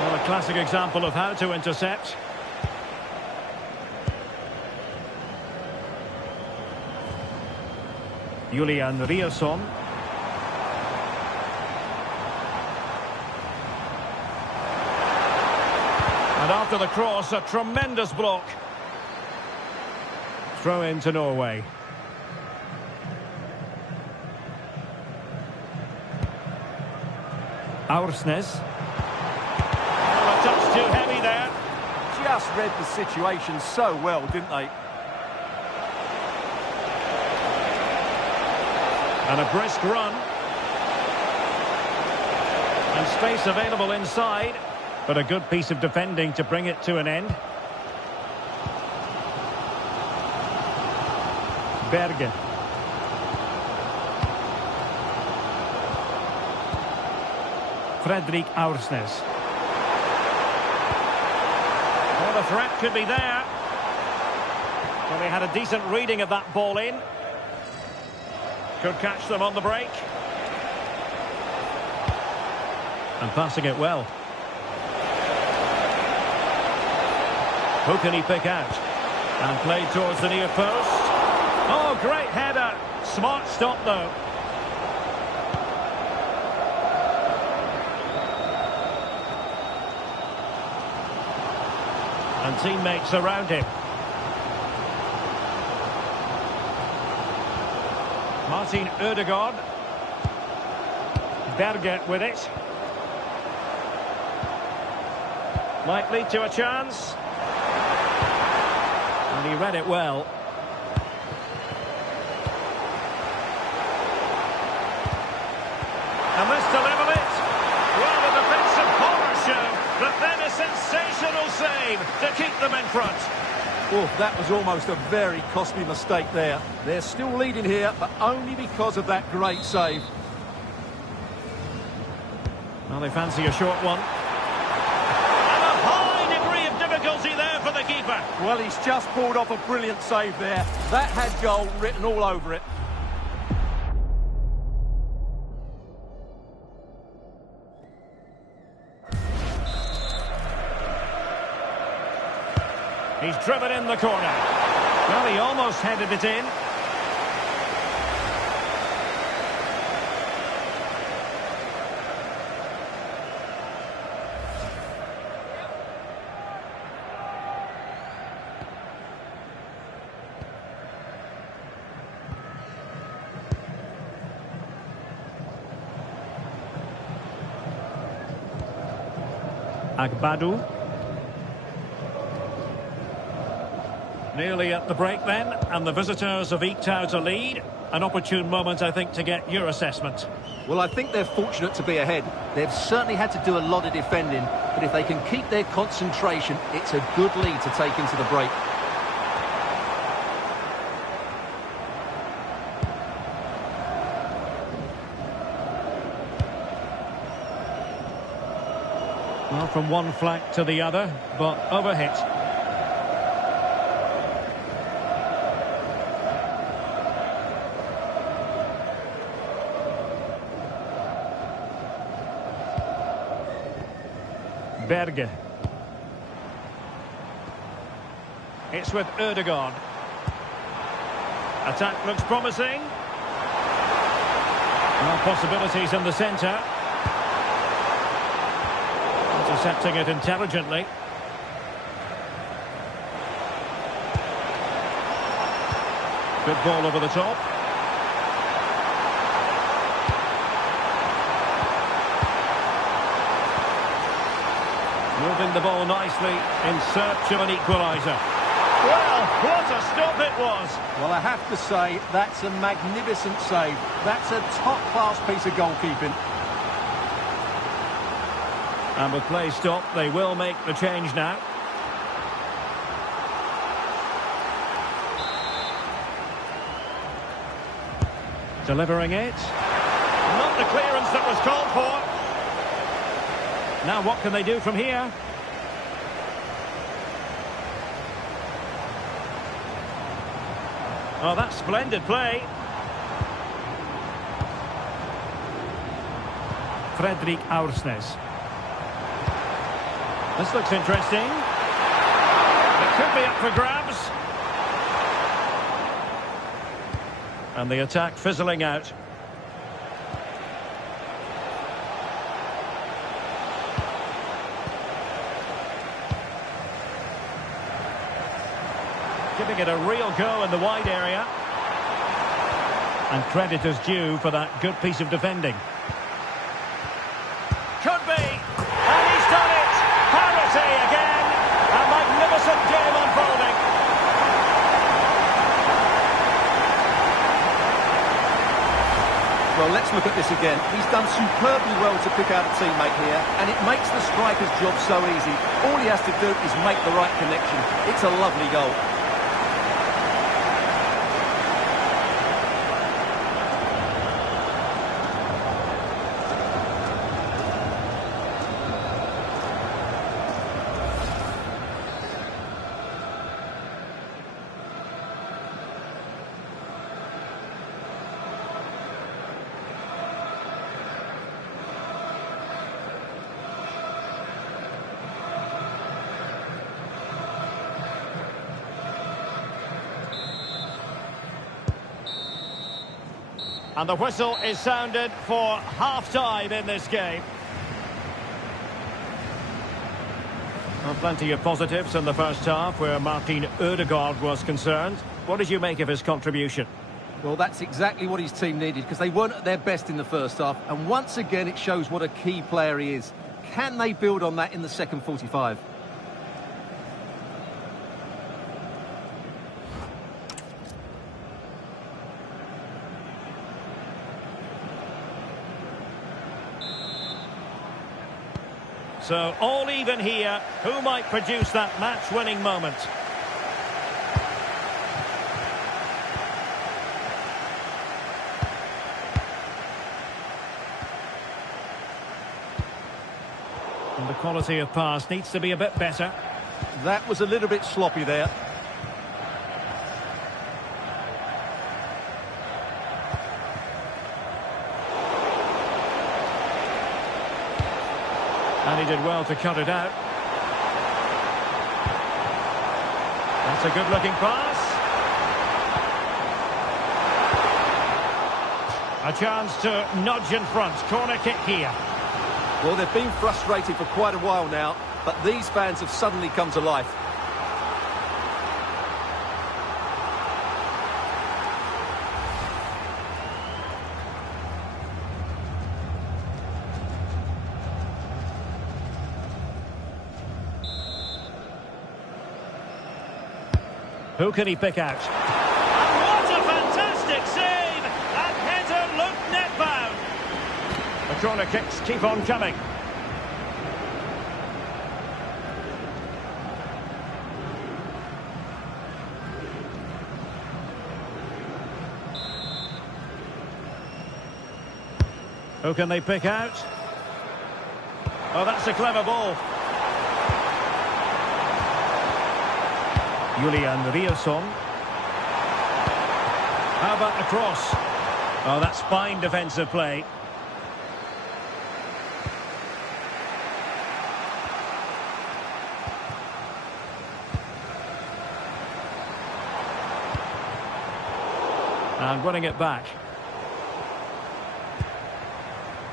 Well, a classic example of how to intercept. Julian Riasson. And after the cross, a tremendous block. Throw in to Norway. Aursnes. Oh, a touch too heavy there. Just read the situation so well, didn't they? And a brisk run. And space available inside. But a good piece of defending to bring it to an end. Berge. Fredrik Aursnes. Well, the threat could be there. Well, they had a decent reading of that ball in. Could catch them on the break. And passing it well. Who can he pick out? And played towards the near post. Oh, great header. Smart stop, though. And teammates around him. Martin Ødegaard. Berge with it. Might lead to a chance. And he read it well. And this to level it. Well, a defensive horror show, but then a sensational save to keep them in front. Oh, that was almost a very costly mistake there. They're still leading here, but only because of that great save. Well, they fancy a short one. And a high degree of difficulty there for the keeper. Well, he's just pulled off a brilliant save there. That had goal written all over it. He's driven in the corner. Well, he almost headed it in. Agbadu. Nearly at the break then, and the visitors have eked out a lead. An opportune moment, I think, to get your assessment. Well, I think they're fortunate to be ahead. They've certainly had to do a lot of defending, but if they can keep their concentration, it's a good lead to take into the break. Well, from one flank to the other, but overhit. Berge. It's with Ødegaard. Attack looks promising. Well, possibilities in the centre. Intercepting it intelligently. Good ball over the top. Moving the ball nicely in search of an equaliser. Well, what a stop it was. Well, I have to say, that's a magnificent save. That's a top-class piece of goalkeeping. And with play stopped, they will make the change now. Delivering it. Not the clearance that was called for. Now what can they do from here? Oh, that's splendid play. Fredrik Aursnes. This looks interesting. It could be up for grabs. And the attack fizzling out. Giving it a real go in the wide area. And credit is due for that good piece of defending. Could be. And he's done it. Parity again. A magnificent game unfolding. Well, let's look at this again. He's done superbly well to pick out a teammate here, and it makes the striker's job so easy. All he has to do is make the right connection. It's a lovely goal. And the whistle is sounded for half-time in this game. Well, plenty of positives in the first half where Martin Ødegaard was concerned. What did you make of his contribution? Well, that's exactly what his team needed, because they weren't at their best in the first half. And once again, it shows what a key player he is. Can they build on that in the second 45? So, all even here. Who might produce that match-winning moment? And the quality of pass needs to be a bit better. That was a little bit sloppy there. And he did well to cut it out. That's a good-looking pass. A chance to nudge in front. Corner kick here. Well, they've been frustrated for quite a while now, but these fans have suddenly come to life. Who can he pick out? And what a fantastic save! That header looked net-bound. The corner kicks keep on coming. Who can they pick out? Oh, that's a clever ball. Julian Riasson. How about the cross? Oh, that's fine defensive play. And winning it back.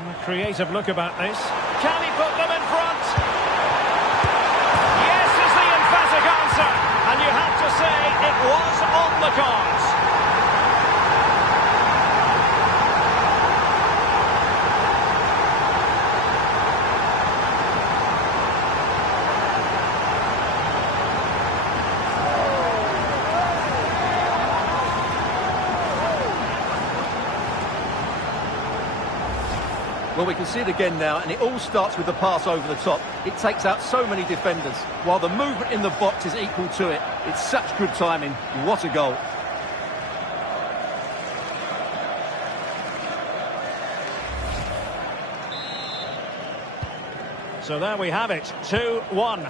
A creative look about this. Can he put them in front? Yes is the emphatic answer. And you have to say it was on the cards. Well, we can see it again now, and it all starts with the pass over the top. It takes out so many defenders, while the movement in the box is equal to it. It's such good timing. What a goal. So there we have it, 2-1.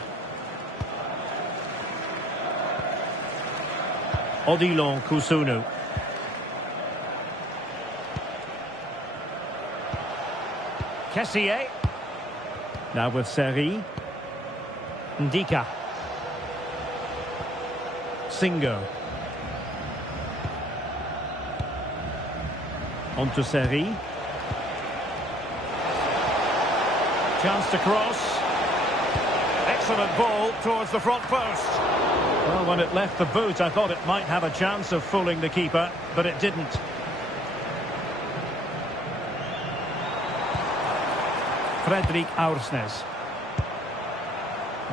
Odilon Kusunu. Kessié. Now with Seri. Ndika. Singo. On to Seri. Chance to cross. Excellent ball towards the front post. Well, when it left the boot, I thought it might have a chance of fooling the keeper, but it didn't. Fredrik Aursnes.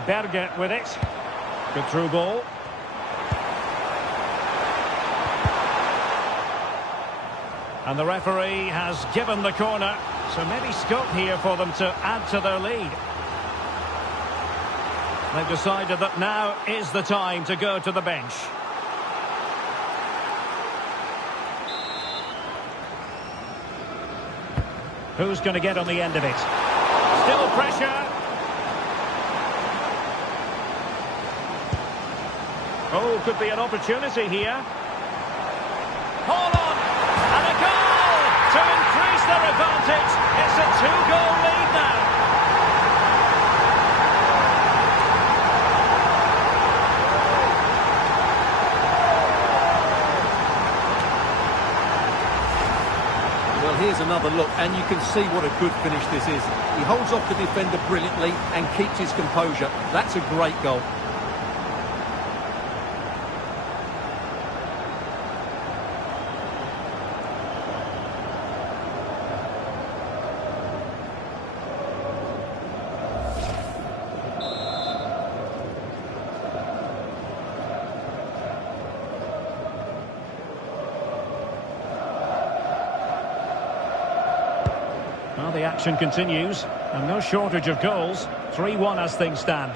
Berge with it. Good through ball. And the referee has given the corner, so maybe scope here for them to add to their lead. They've decided that now is the time to go to the bench. Who's going to get on the end of it? Still pressure. Oh, could be an opportunity here. Hold on. And a goal to increase their advantage. It's a 2-goal lead now. Well, here's another look, and you can see what a good finish this is. He holds off the defender brilliantly and keeps his composure. That's a great goal. Well, the action continues, and no shortage of goals. 3-1 as things stand.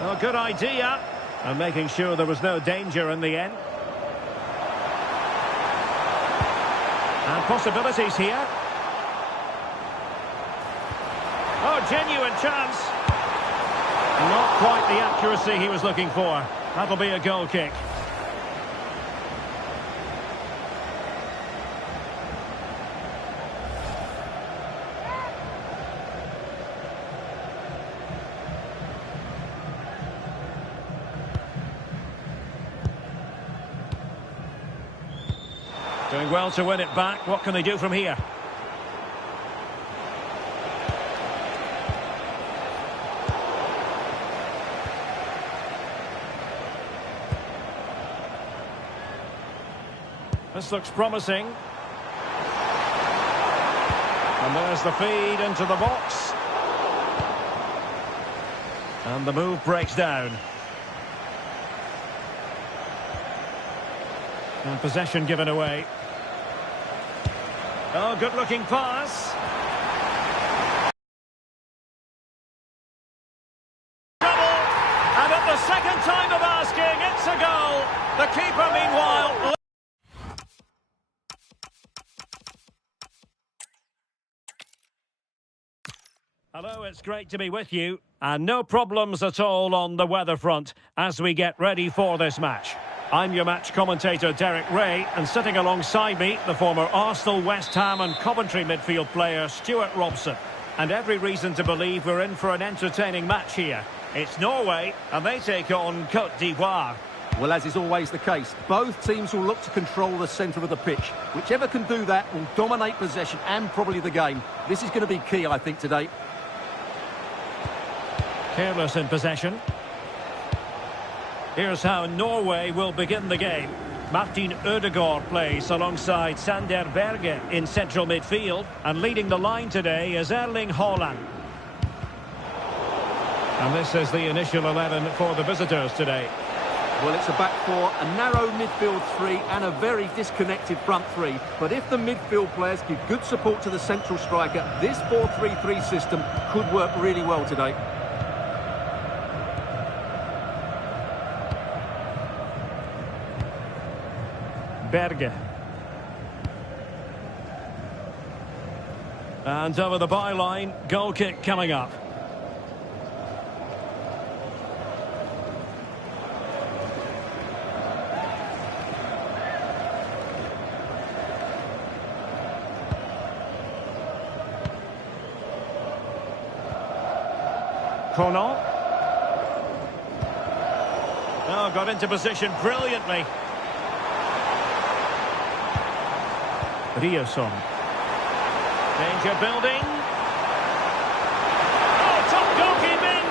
Well, good idea, and making sure there was no danger in the end. And possibilities here. Oh, genuine chance. Not quite the accuracy he was looking for. That'll be a goal kick. Doing well to win it back. What can they do from here? This looks promising. And there's the feed into the box. And the move breaks down. And possession given away. Oh, good-looking pass. Double. And at the second time of asking, it's a goal. The keeper, meanwhile... Hello, it's great to be with you. And no problems at all on the weather front as we get ready for this match. I'm your match commentator, Derek Ray, and sitting alongside me, the former Arsenal, West Ham and Coventry midfield player, Stuart Robson. And every reason to believe we're in for an entertaining match here. It's Norway, and they take on Côte d'Ivoire. Well, as is always the case, both teams will look to control the centre of the pitch. Whichever can do that will dominate possession and probably the game. This is going to be key, I think, today. Careless in possession. Here's how Norway will begin the game. Martin Ødegaard plays alongside Sander Berge in central midfield. And leading the line today is Erling Haaland. And this is the initial 11 for the visitors today. Well, it's a back four, a narrow midfield three and a very disconnected front three. But if the midfield players give good support to the central striker, this 4-3-3 system could work really well today. Berge. And over the byline, goal kick coming up. Côte. Oh, got into position brilliantly. Rioson. Danger building. Oh, top goalkeeping!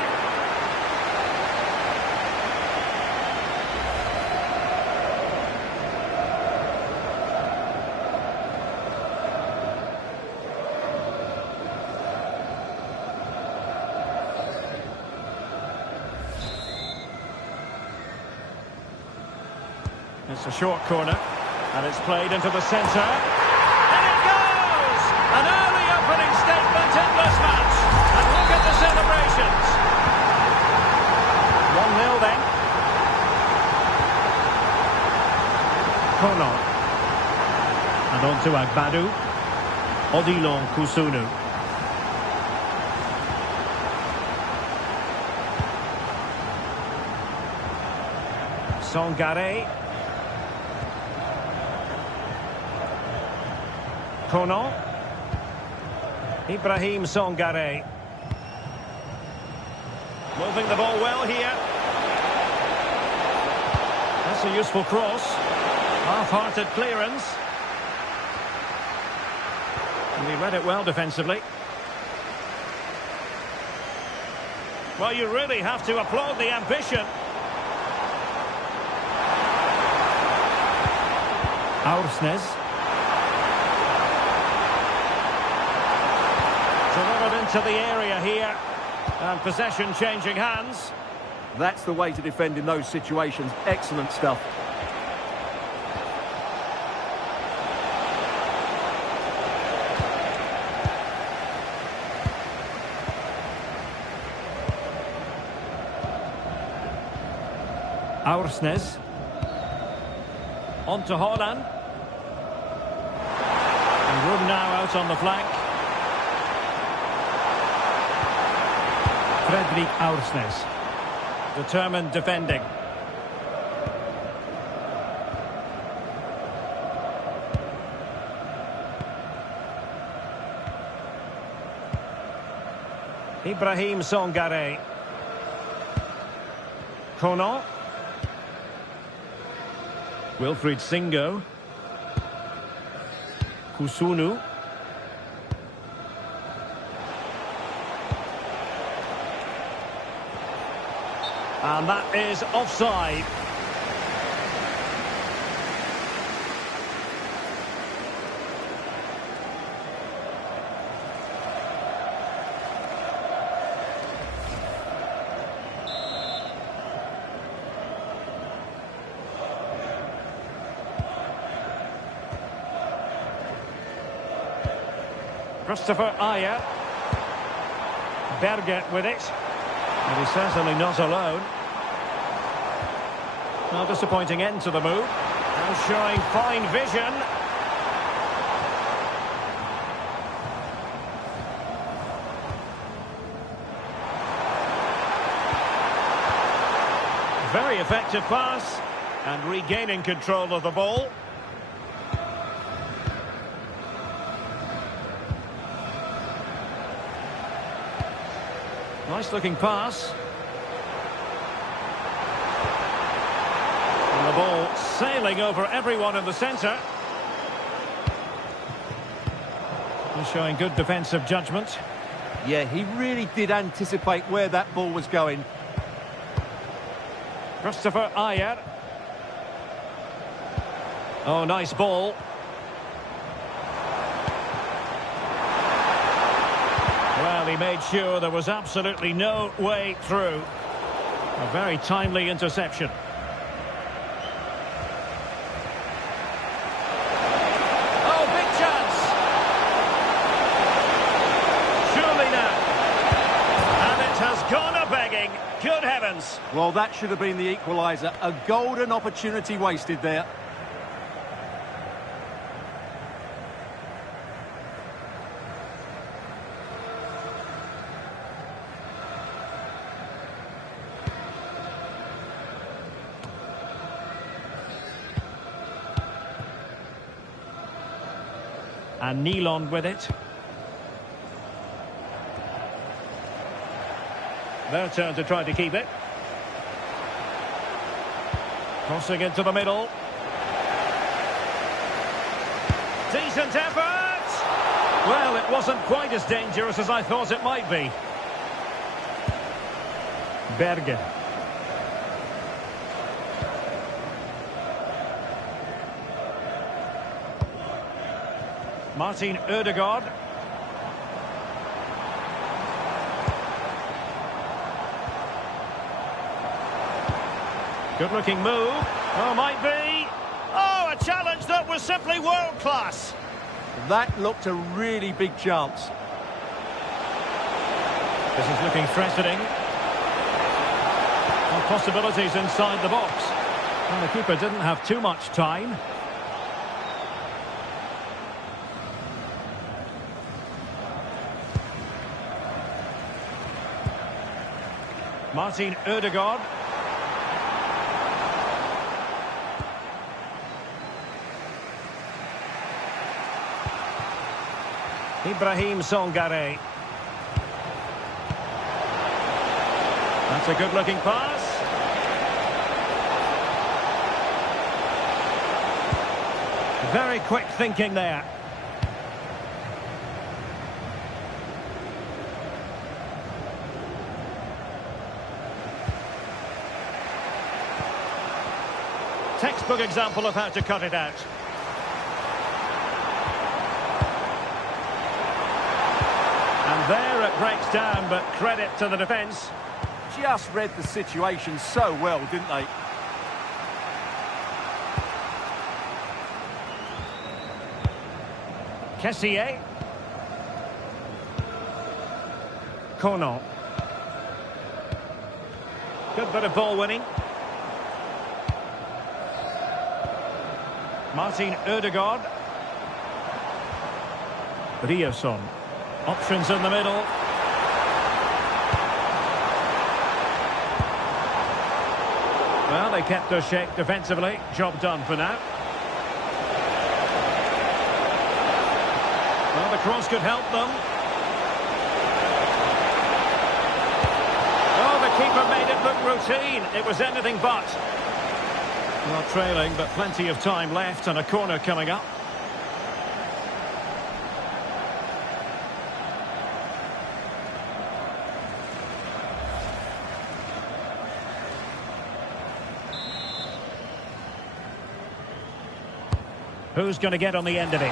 It's a short corner, and it's played into the centre. An early opening statement in this match. And look at the celebrations. 1-0 then. Côte. And on to Agbadou. Odilon Kusunu. Sangare. Côte. Ibrahim Sangare. Moving the ball well here. That's a useful cross. Half-hearted clearance. And he read it well defensively. Well, you really have to applaud the ambition. Aursnes. Delivered into the area here, and possession changing hands. That's the way to defend in those situations. Excellent stuff. Aursnes. On to Haaland. And room now out on the flank. Fredrik Aursnes, determined defending. Ibrahim Sangare. Côte. Wilfried Singo. Kusunu. And that is offside. Christopher Ayer. Berge with it. And he's certainly not alone. No disappointing end to the move. And showing fine vision. Very effective pass. And regaining control of the ball. Nice looking pass. And the ball sailing over everyone in the centre. He's showing good defensive judgment. Yeah, he really did anticipate where that ball was going. Christopher Ayer. Oh, nice ball. Well, he made sure there was absolutely no way through. A very timely interception. Oh, big chance! Surely now. And it has gone a-begging. Good heavens. Well, that should have been the equaliser. A golden opportunity wasted there. And Nilon with it. Their turn to try to keep it. Crossing into the middle. Decent effort! Well, it wasn't quite as dangerous as I thought it might be. Berge. Martin Ødegaard. Good looking move. Oh, might be. Oh, a challenge that was simply world class. That looked a really big chance. This is looking threatening. And possibilities inside the box. And the keeper didn't have too much time. Martin Ødegaard. Ibrahim Songare. That's a good-looking pass. Very quick thinking there. Textbook example of how to cut it out. And there it breaks down, but credit to the defence. Just read the situation so well, didn't they? Kessié. Côte. Good bit of ball winning. Martin Ødegaard. Ryerson. Options in the middle. Well, they kept their shape defensively. Job done for now. Well, the cross could help them. Oh, the keeper made it look routine. It was anything but. Not trailing, but plenty of time left and a corner coming up. Who's going to get on the end of it?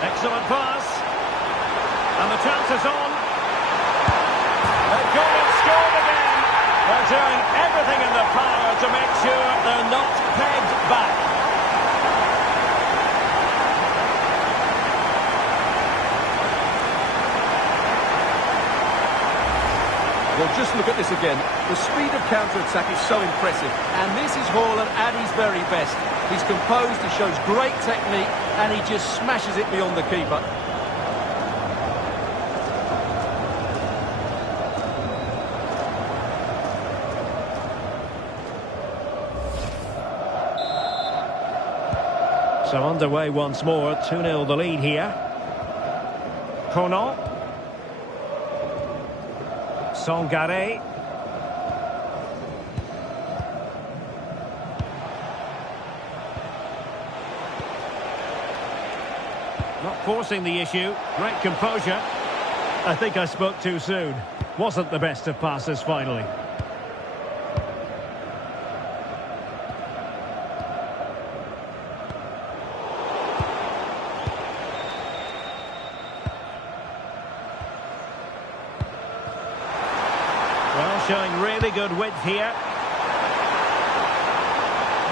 Excellent pass. And the chance is on. They've gone and scored again. They're doing everything in their power to make sure they're not pegged back. Well, just look at this again. The speed of counter-attack is so impressive. And this is Haaland at his very best. He's composed, he shows great technique, and he just smashes it beyond the keeper. So underway once more, 2-0 the lead here. Côte. Sangare. Not forcing the issue. Great composure. I think I spoke too soon. Wasn't the best of passes finally. Well, showing really good width here.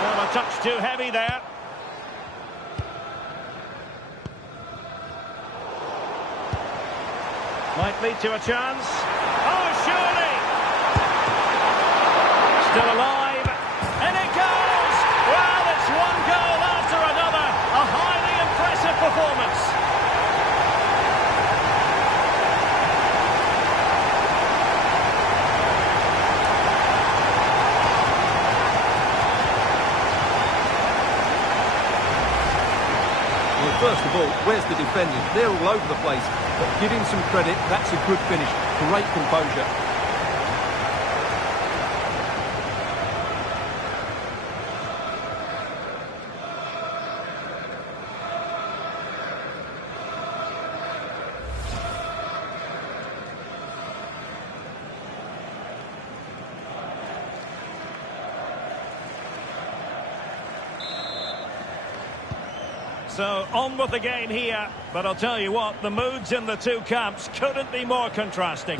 Well, a touch too heavy there. Might lead to a chance. Oh, surely! Still alive. And it goes! Well, it's one goal after another. A highly impressive performance. Well, first of all, where's the defenders? They're all over the place. But give him some credit, that's a good finish. Great composure. So, on with the game here, but I'll tell you what, the moods in the two camps couldn't be more contrasting.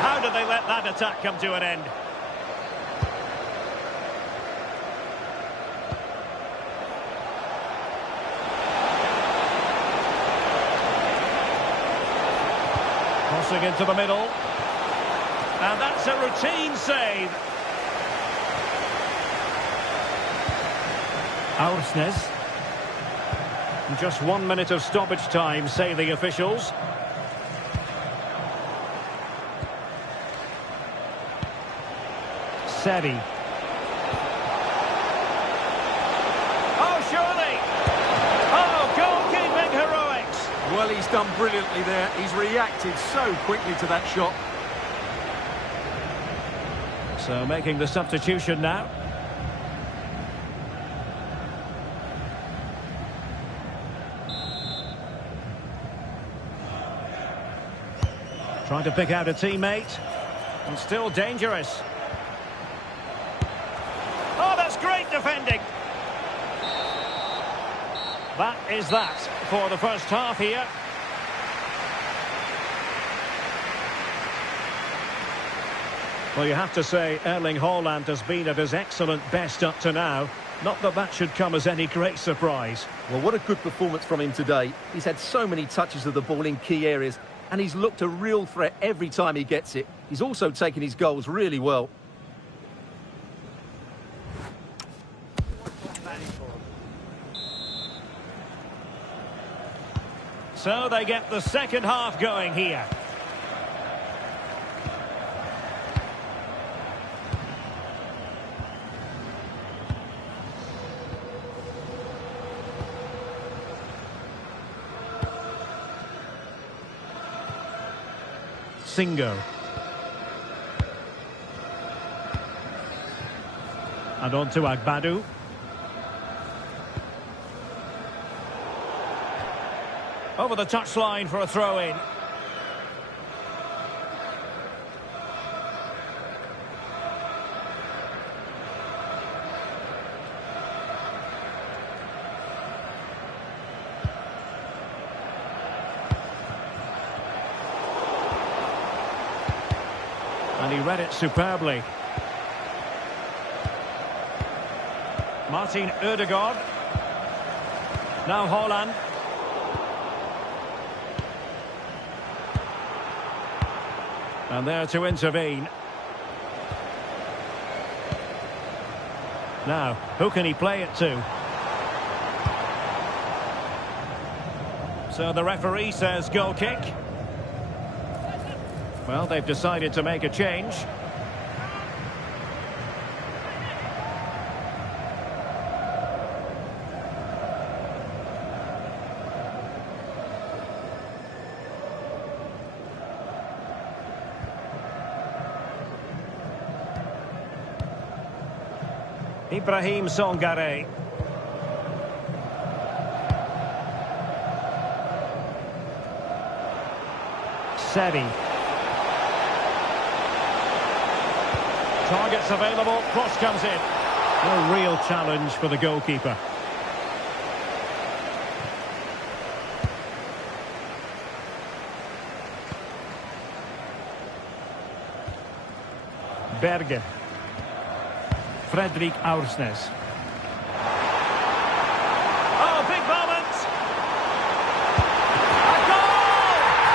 How did they let that attack come to an end? Crossing into the middle. And that's a routine save. Aursnes. Just 1 minute of stoppage time, say the officials. Seri. Oh, surely! Oh, goalkeeping heroics! Well, he's done brilliantly there. He's reacted so quickly to that shot. So making the substitution now. Trying to pick out a teammate. And still dangerous. Oh, that's great defending. That is that for the first half here. Well, you have to say Erling Haaland has been at his excellent best up to now. Not that that should come as any great surprise. Well, what a good performance from him today. He's had so many touches of the ball in key areas, and he's looked a real threat every time he gets it. He's also taken his goals really well. So they get the second half going here. Singo. And on to Agbadu. Over the touchline for a throw-in. And he read it superbly. Martin Ødegaard. Now Haaland. And there to intervene. Now, who can he play it to? So the referee says goal kick. Well, they've decided to make a change. Ibrahim Songare. Seri. Targets available, cross comes in. No real challenge for the goalkeeper. Berge. Fredrik Aursnes. Oh, big moment! A goal!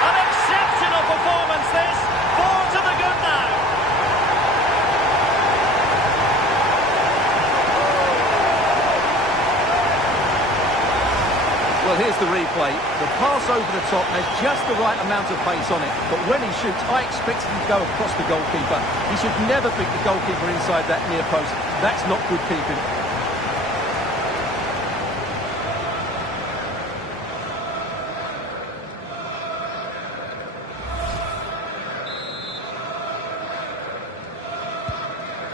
An exceptional performance this. 4 to the good now. Well, here's the replay. The pass over the top has just the right amount of pace on it, but when he shoots, I expect him to go across the goalkeeper. He should never beat the goalkeeper inside that near post. That's not good keeping.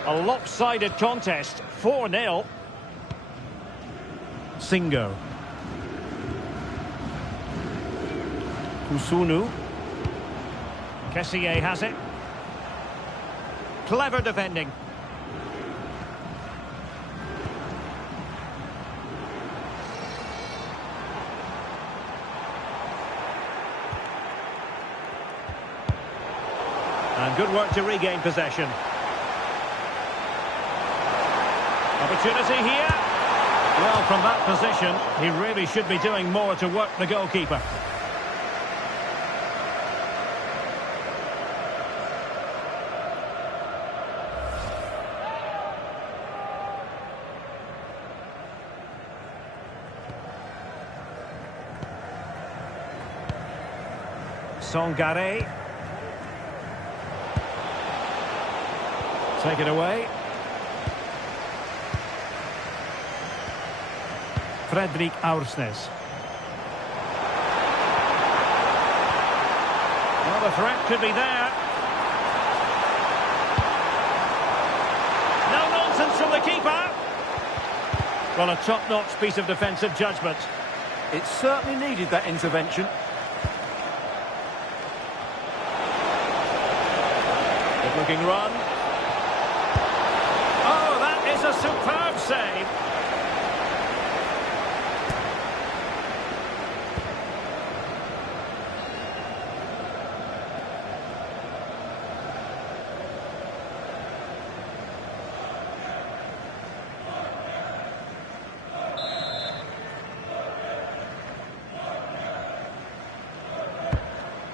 A lopsided contest, 4-0. Singo. Kusunu. Kessié has it. Clever defending. And good work to regain possession. Opportunity here. Well, from that position, he really should be doing more to work the goalkeeper. Songare. Take it away. Fredrik Aursnes. Well, the threat could be there. No nonsense from the keeper. Well, a top-notch piece of defensive judgment. It certainly needed that intervention. Good-looking run. Oh, that is a superb save.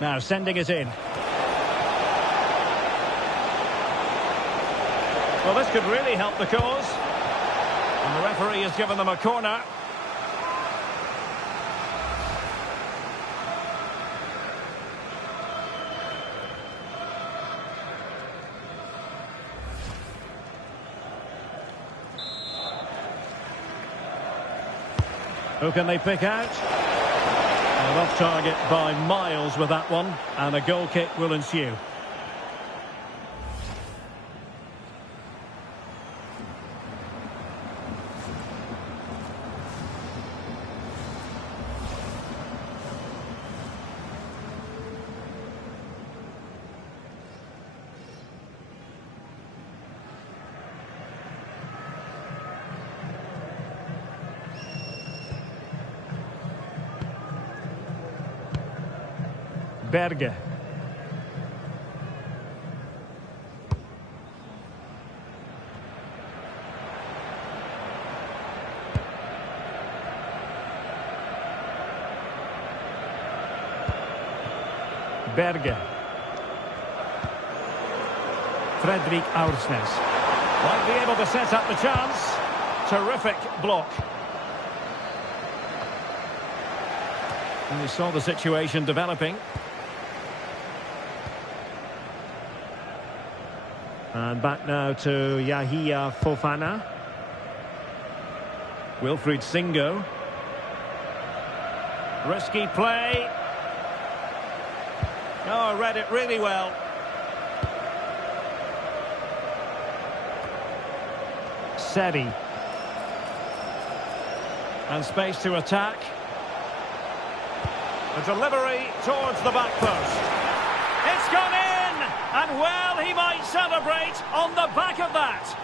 Now sending it in. Well, this could really help the cause. And the referee has given them a corner. Who can they pick out? And off target by miles with that one, and a goal kick will ensue. Berge. Berge. Fredrik Aursnes. Might be able to set up the chance. Terrific block. And we saw the situation developing. And back now to Yahia Fofana. Wilfried Singo. Risky play. Oh, read it really well. Seri. And space to attack. The delivery towards the back post. It's gone in! And well, he might celebrate on the back of that.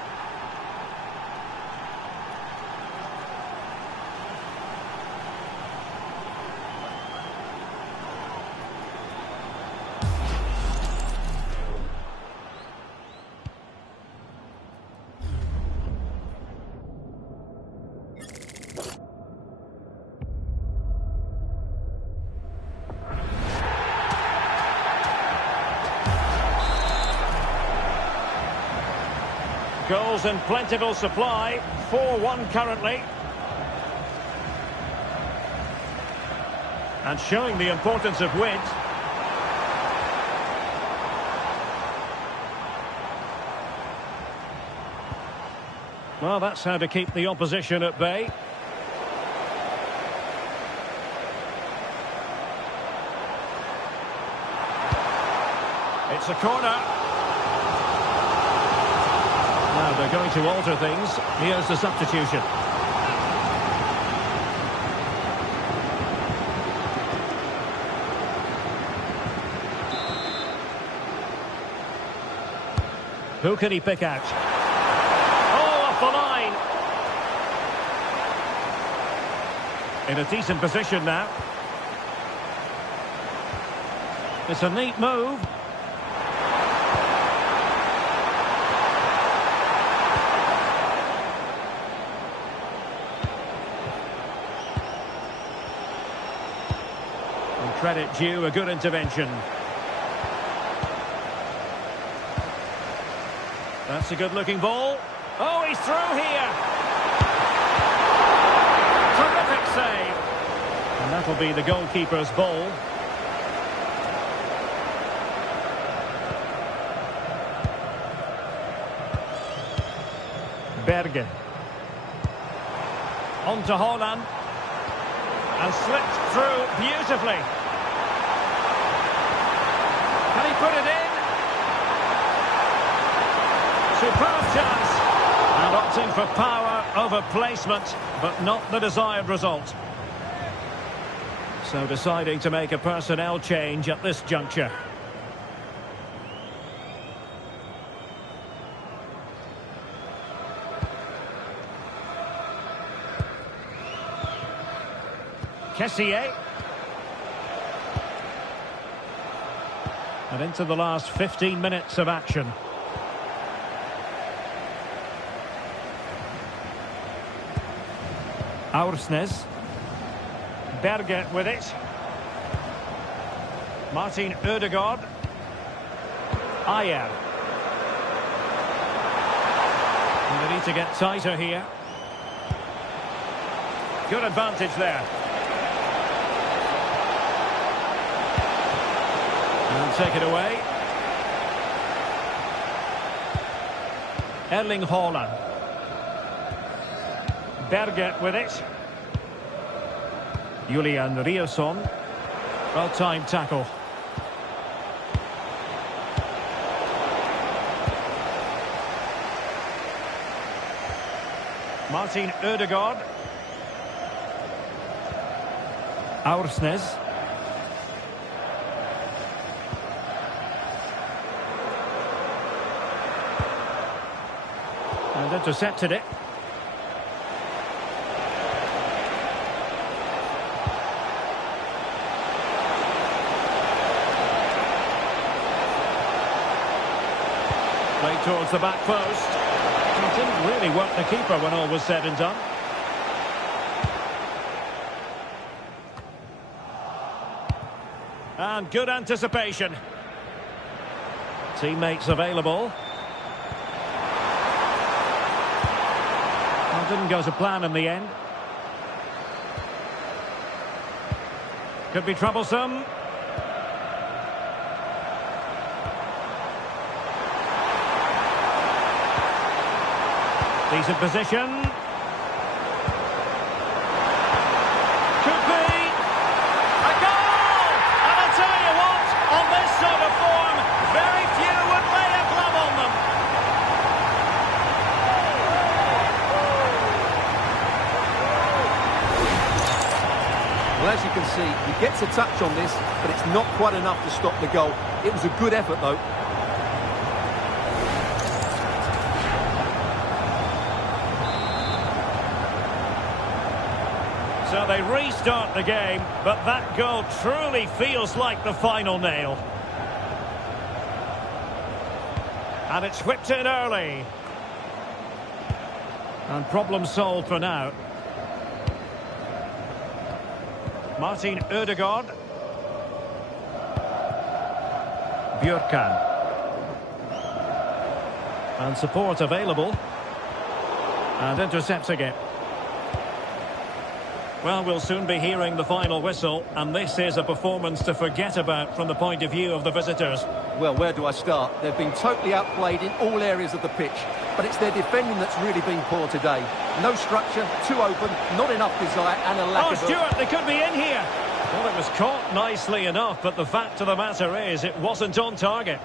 Goals in plentiful supply, 4-1 currently. And showing the importance of wit. Well, that's how to keep the opposition at bay. It's a corner. Now they're going to alter things. Here's the substitution. Who can he pick out? Oh, off the line. In a decent position now. It's a neat move. Credit due, a good intervention. That's a good-looking ball. Oh, he's through here. Terrific save. And that'll be the goalkeeper's ball. Berge. On to Haaland. And slipped through beautifully. Can he put it in? Superb chance. And opting for power over placement, but not the desired result. So deciding to make a personnel change at this juncture. Kessié. And into the last 15 minutes of action. Aursnes. Berge with it. Martin Ødegaard. Ayer. And they need to get tighter here. Good advantage there. And take it away. Erling Haaland. Berge with it. Julian Riasson. Well-timed tackle. Martin Ødegaard. Aursnes. And intercepted it. Played towards the back post. He didn't really work the keeper when all was said and done. And good anticipation. Teammates available. Well, didn't go to plan in the end. Could be troublesome. Decent position. Could be a goal! And I'll tell you what, on this sort of form, very few would lay a glove on them. Well, as you can see, he gets a touch on this, but it's not quite enough to stop the goal. It was a good effort, though. So they restart the game, but that goal truly feels like the final nail. And it's whipped in early. And problem solved for now. Martin Ødegaard. Bjørkan. And support available. And intercepting it. Well, we'll soon be hearing the final whistle, and this is a performance to forget about from the point of view of the visitors. Well, where do I start? They've been totally outplayed in all areas of the pitch, but it's their defending that's really been poor today. No structure, too open, not enough desire, and a lack of... Oh, Stuart, they could be in here! Well, it was caught nicely enough, but the fact of the matter is it wasn't on target.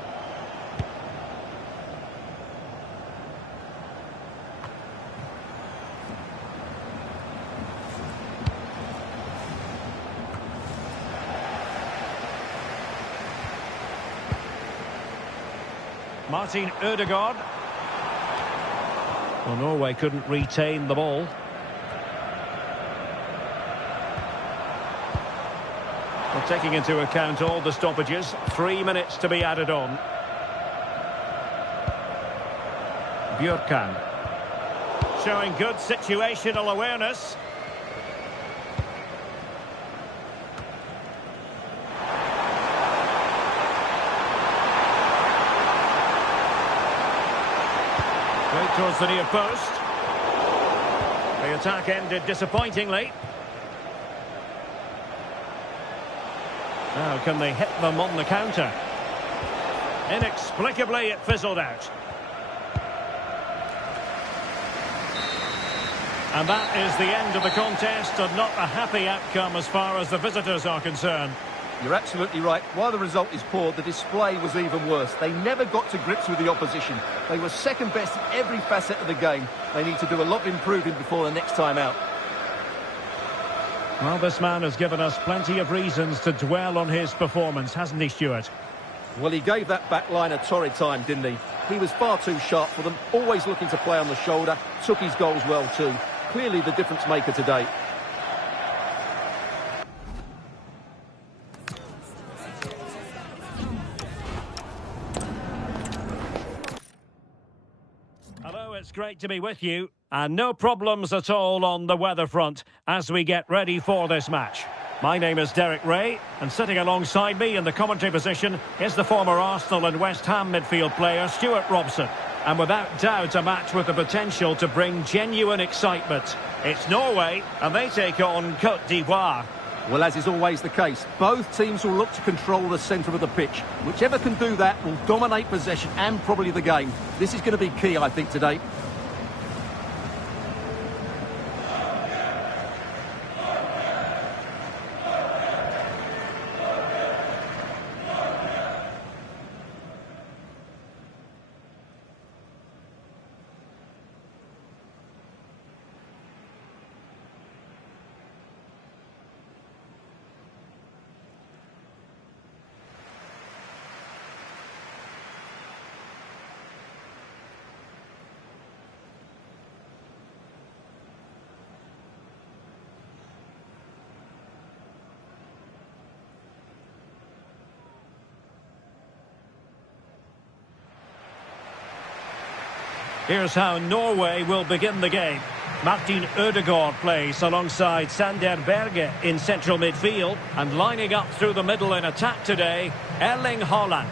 Martin Ødegaard. Well, Norway couldn't retain the ball. Well, taking into account all the stoppages, 3 minutes to be added on. Bjørkan. Showing good situational awareness. Right towards the near post. The attack ended disappointingly. Now can they hit them on the counter? Inexplicably it fizzled out. And that is the end of the contest, and not a happy outcome as far as the visitors are concerned. You're absolutely right. While the result is poor, the display was even worse. They never got to grips with the opposition. They were second best in every facet of the game. They need to do a lot of improving before the next time out. Well, this man has given us plenty of reasons to dwell on his performance, hasn't he, Stuart? Well, he gave that back line a torrid time, didn't he? He was far too sharp for them, always looking to play on the shoulder, took his goals well too. Clearly the difference maker today. Hello, it's great to be with you. And no problems at all on the weather front as we get ready for this match. My name is Derek Ray, and sitting alongside me in the commentary position is the former Arsenal and West Ham midfield player Stuart Robson. And without doubt a match with the potential to bring genuine excitement. It's Norway, and they take on Côte d'Ivoire. Well, as is always the case, both teams will look to control the centre of the pitch. Whichever can do that will dominate possession and probably the game. This is going to be key, I think, today. Here's how Norway will begin the game. Martin Ødegaard plays alongside Sander Berge in central midfield, and lining up through the middle in attack today, Erling Haaland.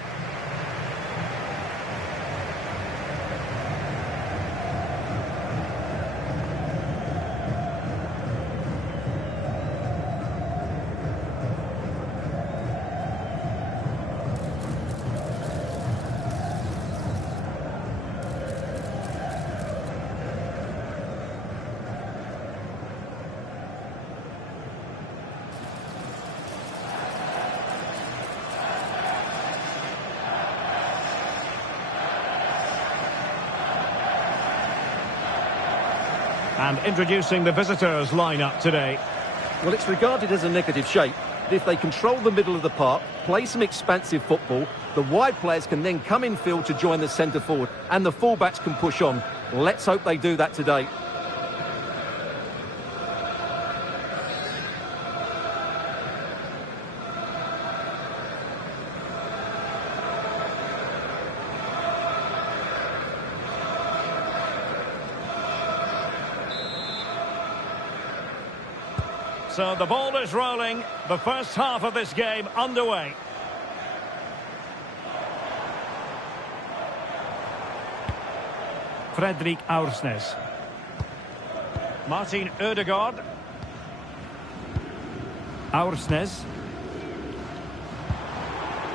And introducing the visitors lineup today. Well, it's regarded as a negative shape. But if they control the middle of the park, play some expansive football, the wide players can then come in field to join the centre forward, and the fullbacks can push on. Let's hope they do that today. So the ball is rolling. The first half of this game underway. Frederik Aursnes. Martin Ødegaard. Aursnes.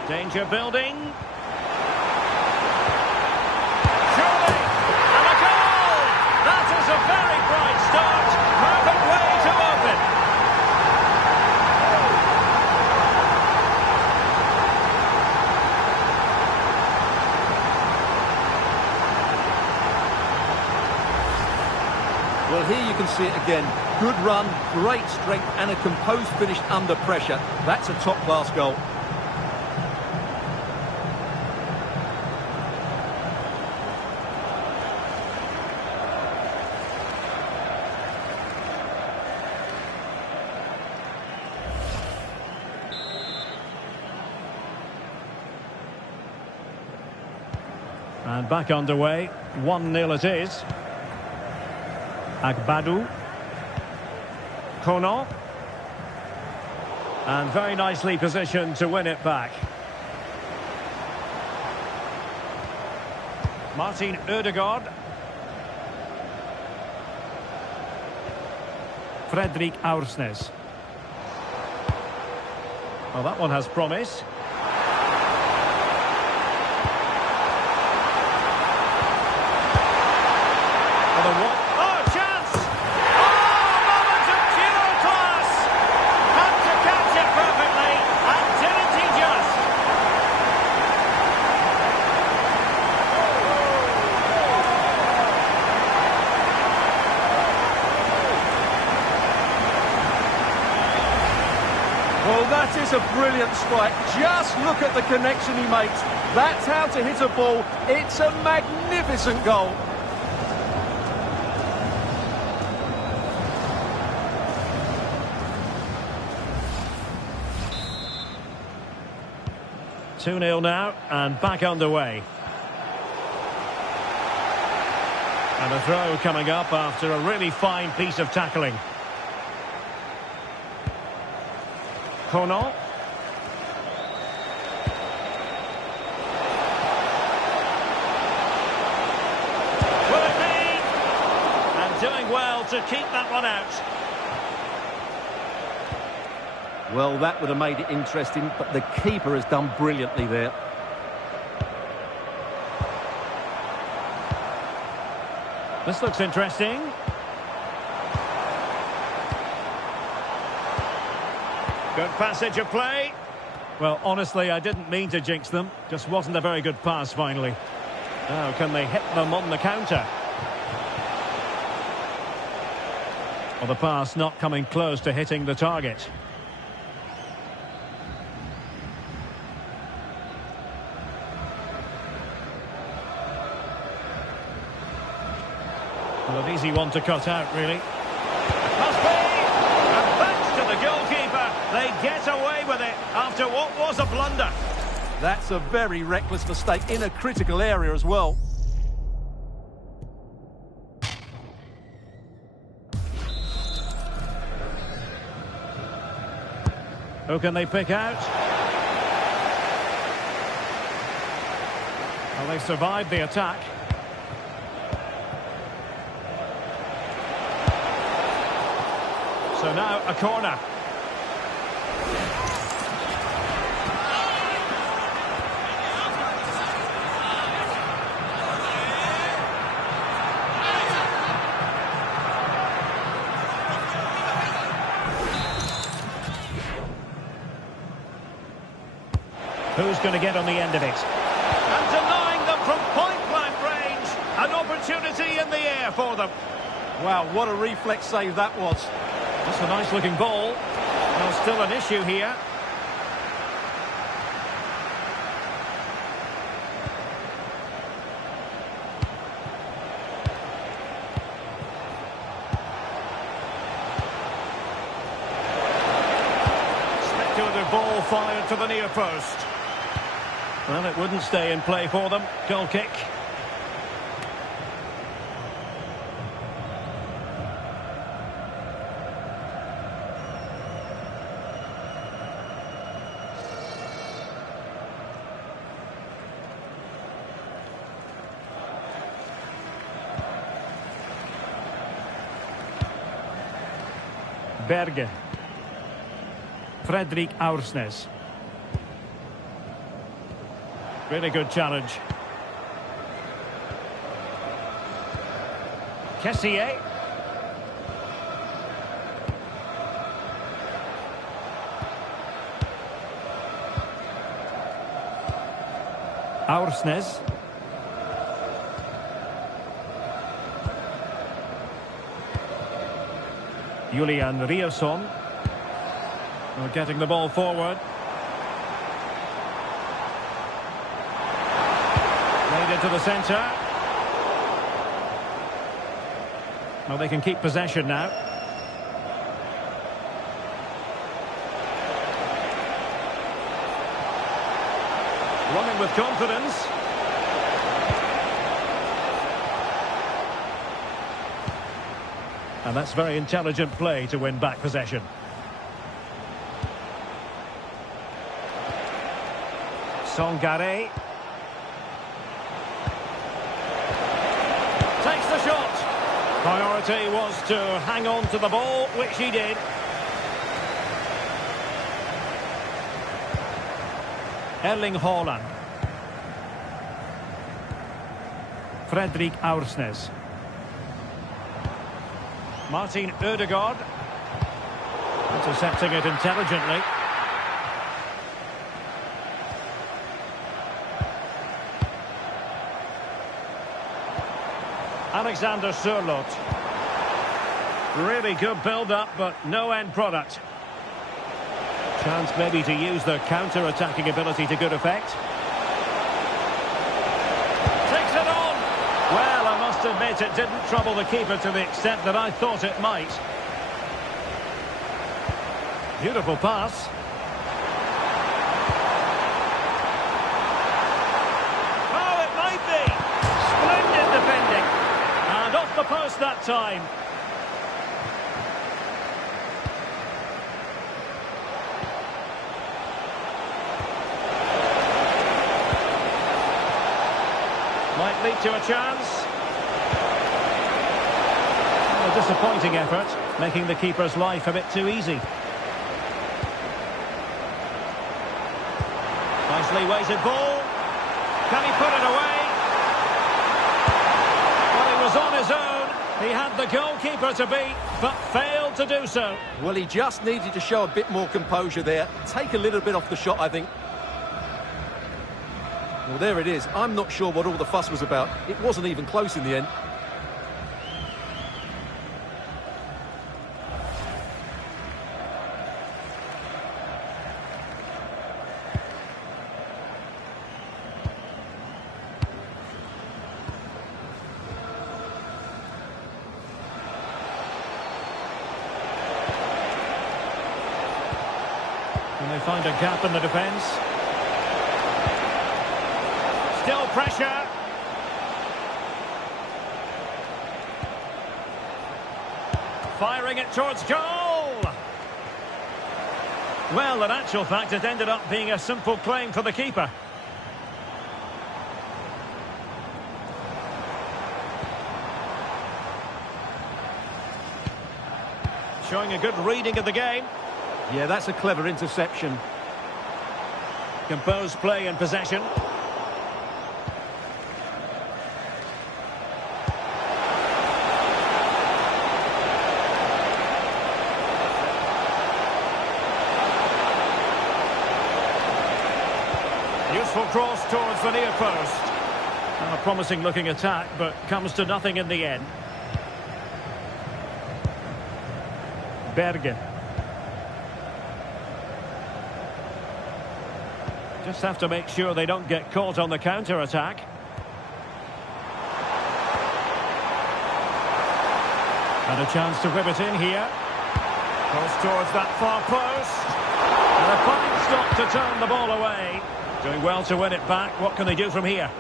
Danger building. Surely! And a goal! That is a very bright start. Perfect way to open. Well, here you can see it again. Good run, great strength, and a composed finish under pressure. That's a top-class goal. And back underway. 1-0 it is. Agbadou. Kono. And very nicely positioned to win it back. Martin Ødegaard. Frederik Aursnes. Well, that one has promise. Well, that is a brilliant strike. Just look at the connection he makes. That's how to hit a ball. It's a magnificent goal. Two 0 now, and back underway. And a throw coming up after a really fine piece of tackling. Kono. Will it be? And doing well to keep that one out. Well, that would have made it interesting, but the keeper has done brilliantly there. This looks interesting. Good passage of play. Well, honestly, I didn't mean to jinx them. Just wasn't a very good pass, finally. Now, can they hit them on the counter? Well, the pass not coming close to hitting the target. Well, an easy one to cut out, really. Must be! And thanks to the goalkeeper, they get away with it after what was a blunder. That's a very reckless mistake in a critical area as well. Who can they pick out? Well, they survived the attack. So now a corner. Who's going to get on the end of it? And denying them from point-blank range. An opportunity in the air for them. Wow, what a reflex save that was. That's a nice looking ball. Well, still an issue here. Speculative ball fired to the near post. Well, it wouldn't stay in play for them. Goal kick. Berge. Fredrik Aursnes. Really good challenge. Kessier. Aursnes. Julian Rierson. Getting the ball forward. Played into the centre. Well, they can keep possession now. Running with confidence. And that's very intelligent play to win back possession. Songare. Takes the shot. Priority was to hang on to the ball, which he did. Erling Haaland. Fredrik Aursnes. Martin Ødegaard. Intercepting it intelligently. Alexander Sørloth. Really good build-up, but no end product. Chance maybe to use the counter-attacking ability to good effect. Takes it on! Well, I must admit it didn't trouble the keeper to the extent that I thought it might. Beautiful pass. Oh, it might be! Splendid defending. And off the post that time. Might lead to a chance. A disappointing effort, making the keeper's life a bit too easy. Nicely weighted ball. Can he put it away? Well, he was on his own. He had the goalkeeper to beat, but failed to do so. Well, he just needed to show a bit more composure there. Take a little bit off the shot, I think. Well, there it is. I'm not sure what all the fuss was about. It wasn't even close in the end. And they find a gap in the defence. Still pressure. Firing it towards goal. Well, in actual fact, it ended up being a simple claim for the keeper. Showing a good reading of the game. Yeah, that's a clever interception. Composed play and possession. Useful cross towards the near post. A promising looking attack, but comes to nothing in the end. Berge. Just have to make sure they don't get caught on the counter-attack. And a chance to whip it in here. Goes towards that far post. And a fine stop to turn the ball away. Doing well to win it back. What can they do from here?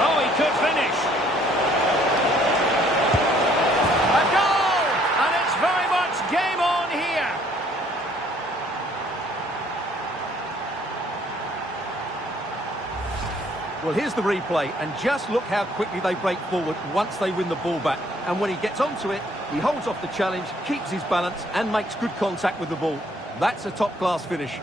Oh, he could finish. A goal! And it's very much game on here. Well, here's the replay, and just look how quickly they break forward once they win the ball back. And when he gets onto it, he holds off the challenge, keeps his balance, and makes good contact with the ball. That's a top-class finish.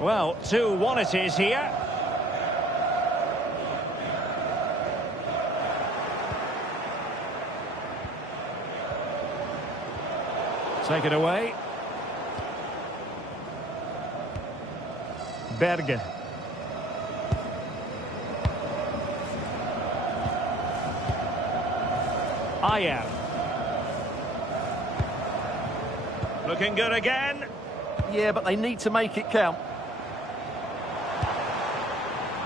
Well, 2-1 it is here. Take it away. Berge. Ayer. Looking good again. Yeah, but they need to make it count.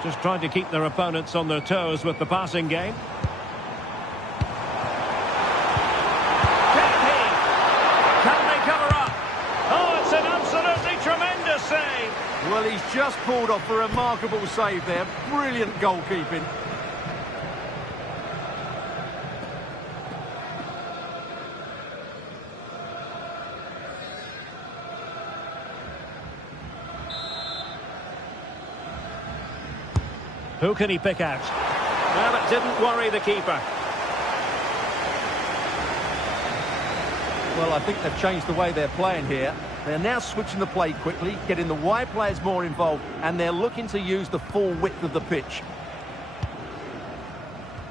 Just trying to keep their opponents on their toes with the passing game. Well, he's just pulled off a remarkable save there. Brilliant goalkeeping. Who can he pick out? Well, it didn't worry the keeper. Well, I think they've changed the way they're playing here. They're now switching the play quickly, getting the wide players more involved, and they're looking to use the full width of the pitch.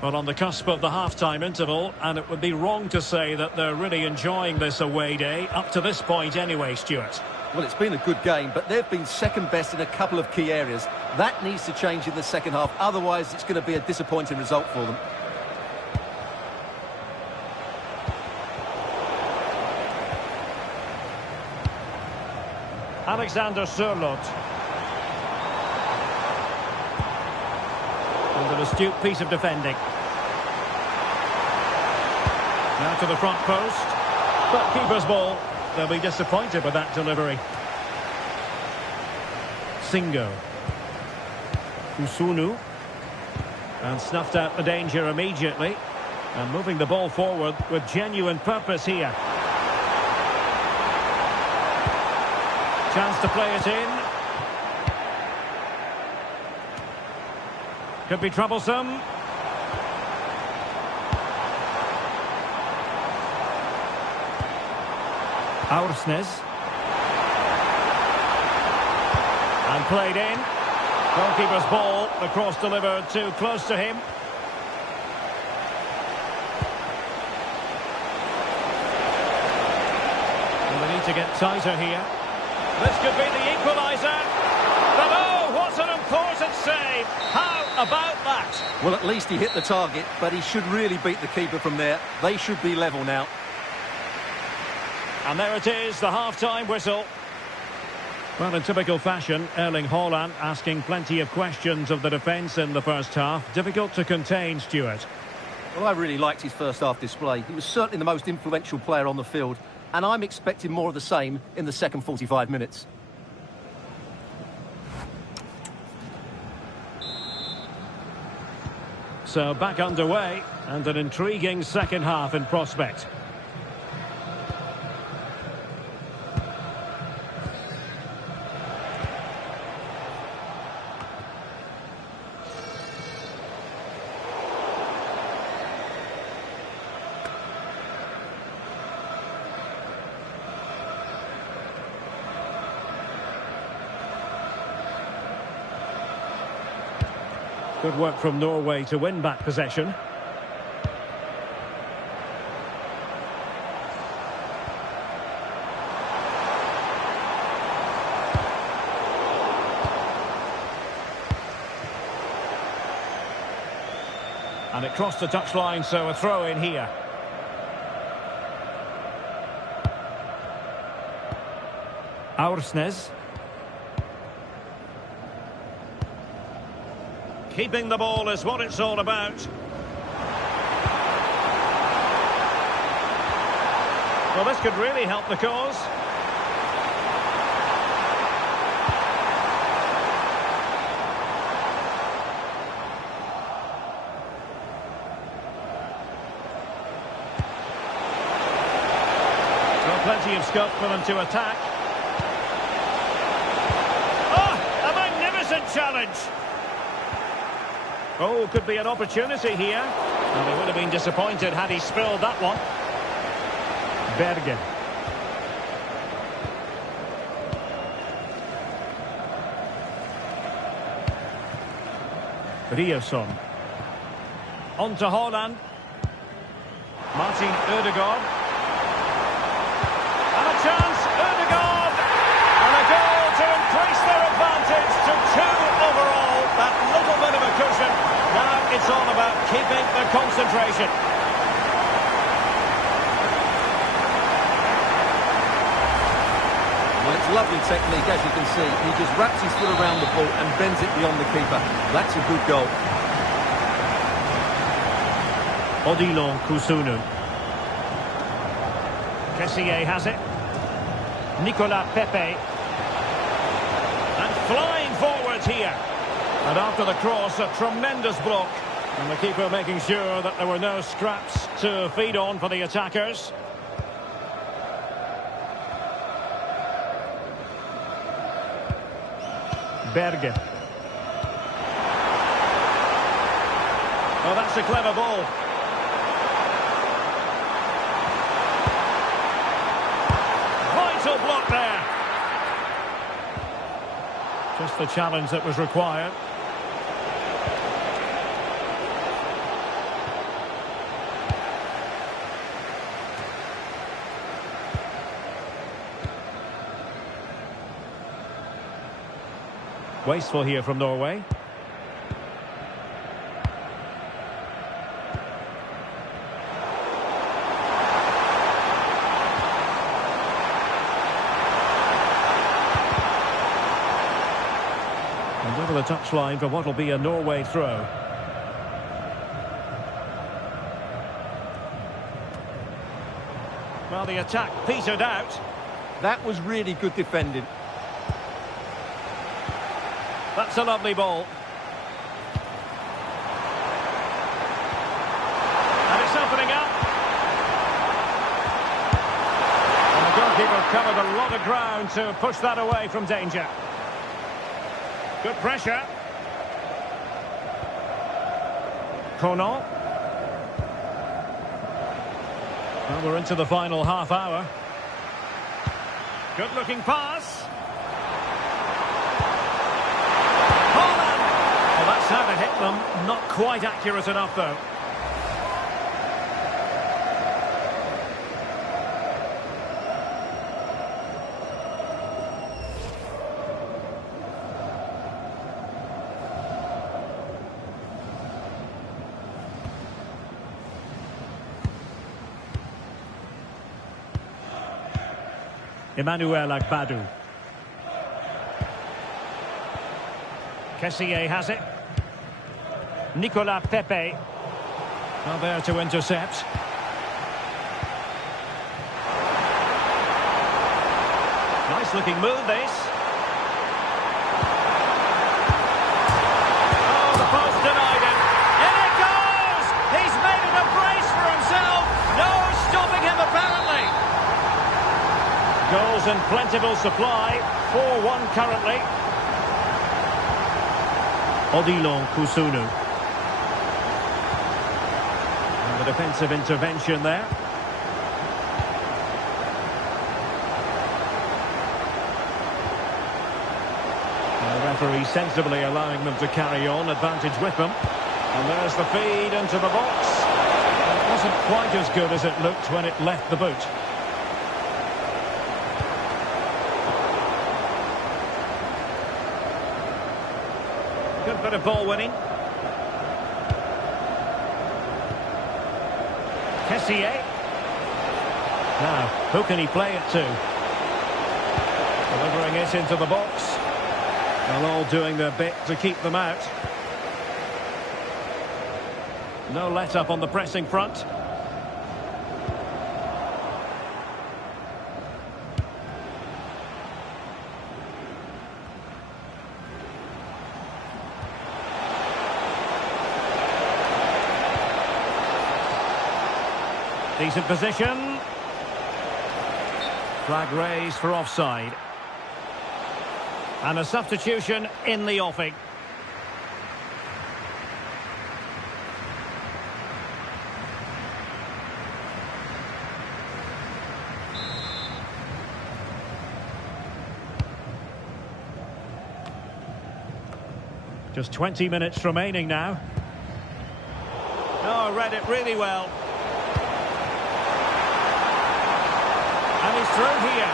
Well, on the cusp of the half-time interval, and it would be wrong to say that they're really enjoying this away day, up to this point anyway, Stuart. Well, it's been a good game, but they've been second best in a couple of key areas. That needs to change in the second half, otherwise it's going to be a disappointing result for them. Alexander Sørloth. And an astute piece of defending. Now to the front post. But keeper's ball. They'll be disappointed with that delivery. Singo. Usunu. And snuffed out the danger immediately. And moving the ball forward with genuine purpose here. Chance to play it in. Could be troublesome. Aursnes. And played in. Goalkeeper's ball. The cross delivered too close to him. And they need to get tighter here. This could be the equaliser. But oh, what an important save. How about that? Well, at least he hit the target, but he should really beat the keeper from there. They should be level now. And there it is, the half-time whistle. Well, in typical fashion, Erling Haaland asking plenty of questions of the defence in the first half. Difficult to contain, Stuart. Well, I really liked his first half display. He was certainly the most influential player on the field. And I'm expecting more of the same in the second 45 minutes. So back underway, and an intriguing second half in prospect. Good work from Norway to win back possession. And it crossed the touchline, so a throw in here. Aursnes. Keeping the ball is what it's all about. Well, this could really help the cause. Well, plenty of scope for them to attack. Oh, a magnificent challenge. Oh, could be an opportunity here. And he would have been disappointed had he spilled that one. Bergen. Riosson. On to Holland. Martin Ødegaard. And a chance, Ødegaard! And a goal to increase their advantage to 2 overall. That little bit of a cushion. Now it's all about keeping the concentration. Well, it's lovely technique, as you can see. He just wraps his foot around the ball and bends it beyond the keeper. That's a good goal. Odilon Kusunu. Kessié has it. Nicolas Pepe. And flying forwards here. And after the cross, a tremendous block. And the keeper making sure that there were no scraps to feed on for the attackers. Bergen. Oh, that's a clever ball. Vital block there. Just the challenge that was required. Wasteful here from Norway. And over the touchline for what will be a Norway throw. Well, the attack petered out. That was really good defending. That's a lovely ball. And it's opening up. And the goalkeeper covered a lot of ground to push that away from danger. Good pressure. Conan. Well, we're into the final half hour. Good looking pass. That's how to hit them. Not quite accurate enough, though. Emmanuel Agbadou. Kessié has it. Nicolas Pepe. Not there to intercept. Nice looking move, this. Oh, the post denied him. In it goes! He's made it a brace for himself. No stopping him, apparently. Goals in plentiful supply. 4-1 currently. Odilon Kusunu. The defensive intervention there. And the referee sensibly allowing them to carry on, advantage with them. And there's the feed into the box. It wasn't quite as good as it looked when it left the boot. Good bit of ball winning. Kessié. Now, who can he play it to? Delivering it into the box. They're all doing their bit to keep them out. No let-up on the pressing front. Decent position. Flag raised for offside. And a substitution in the offing. Just 20 minutes remaining now. Oh, read it really well. And he's through here.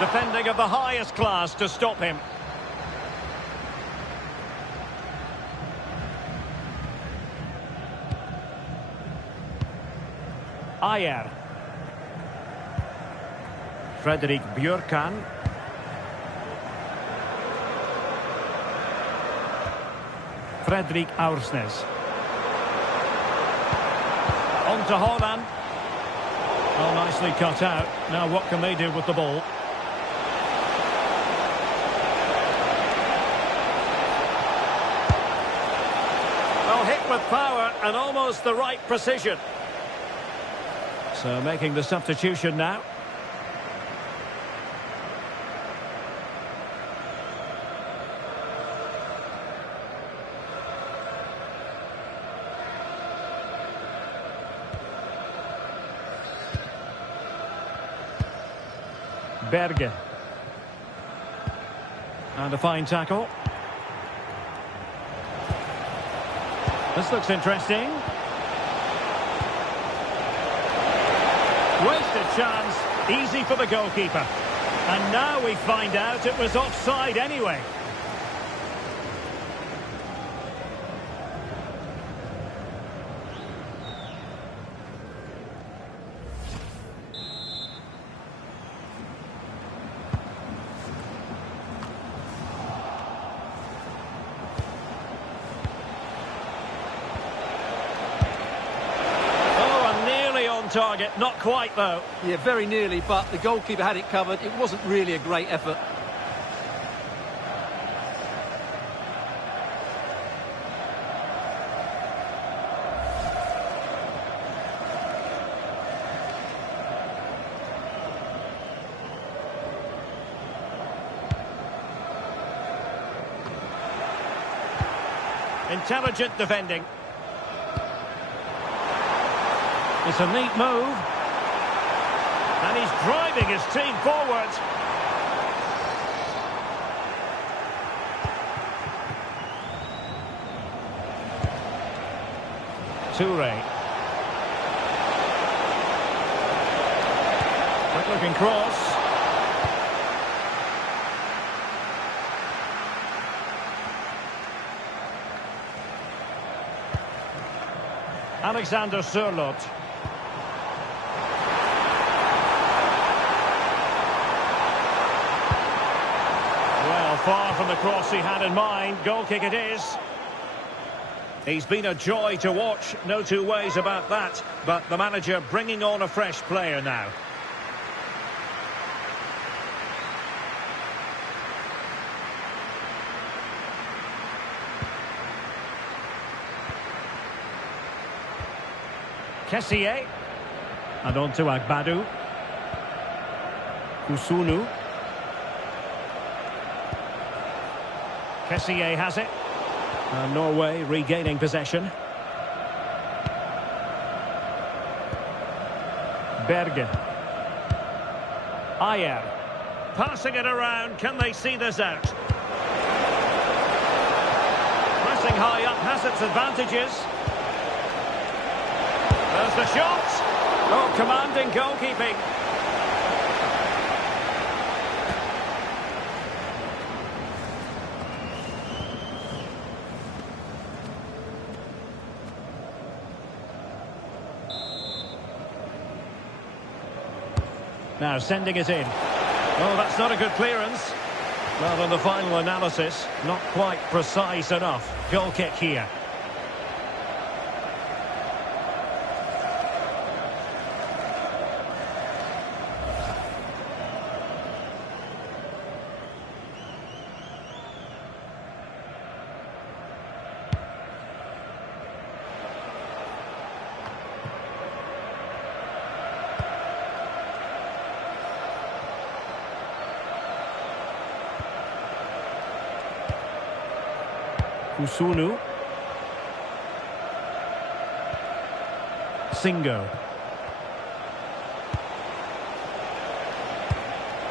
Defending of the highest class to stop him. Ayer. Fredrik Björkan. Fredrik Aursnes. On to Holland. Oh, nicely cut out. Now what can they do with the ball? Well, hit with power and almost the right precision. So making the substitution now. Berge. And a fine tackle. This looks interesting. Wasted chance. Easy for the goalkeeper. And now we find out it was offside anyway. Target, not quite though. Yeah, very nearly, but the goalkeeper had it covered. It wasn't really a great effort. Intelligent defending. It's a neat move. And he's driving his team forward. Toure. Quick looking cross. Alexander Sørloth. Far from the cross he had in mind. Goal kick it is. He's been a joy to watch, no two ways about that. But the manager bringing on a fresh player now. Kessié. And on to Agbadu. Kusunu. Kessié has it. And Norway regaining possession. Berge. Ayer. Passing it around. Can they see this out? Pressing high up has its advantages. There's the shot. Oh, commanding goalkeeping. Now sending it in. Oh, that's not a good clearance. Well, on the final analysis, not quite precise enough. Goal kick here. Kusunu. Singo.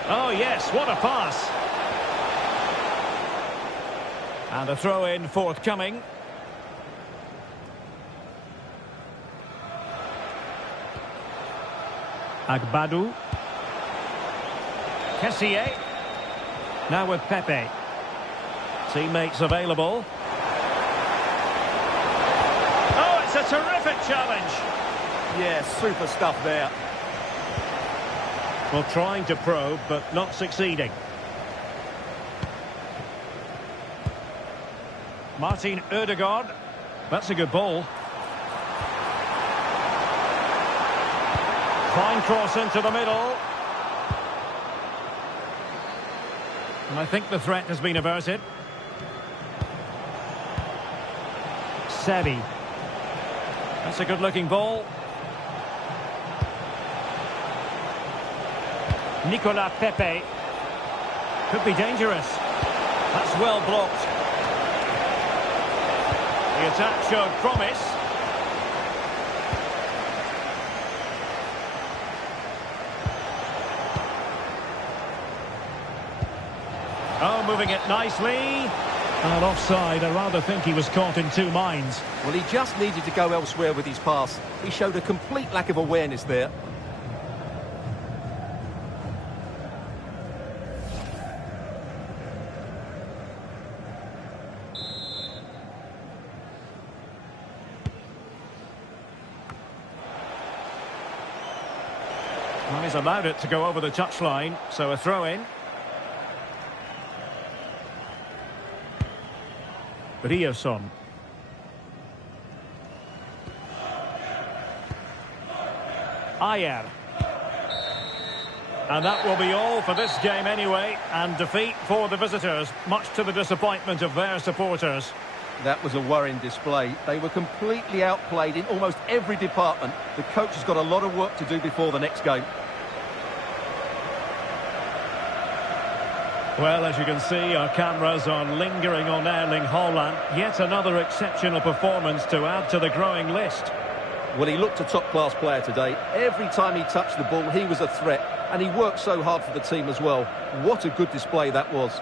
Oh yes, what a pass. And a throw-in forthcoming. Agbadu. Kessié. Now with Pepe. Teammates available. It's a terrific challenge. Yeah, super stuff there. Well, trying to probe, but not succeeding. Martin Ødegaard. That's a good ball. Fine cross into the middle. And I think the threat has been averted. Sebi. That's a good-looking ball. Nicolas Pepe. Could be dangerous. That's well blocked. The attack showed promise. Oh, moving it nicely. And offside. I rather think he was caught in two minds. Well, he just needed to go elsewhere with his pass. He showed a complete lack of awareness there. Well, he's allowed it to go over the touchline, so a throw-in. Riosson. Ayer. And that will be all for this game anyway, and defeat for the visitors, much to the disappointment of their supporters. That was a worrying display. They were completely outplayed in almost every department. The coach has got a lot of work to do before the next game. Well, as you can see, our cameras are lingering on Erling Haaland. Yet another exceptional performance to add to the growing list. Well, he looked a top-class player today. Every time he touched the ball, he was a threat. And he worked so hard for the team as well. What a good display that was.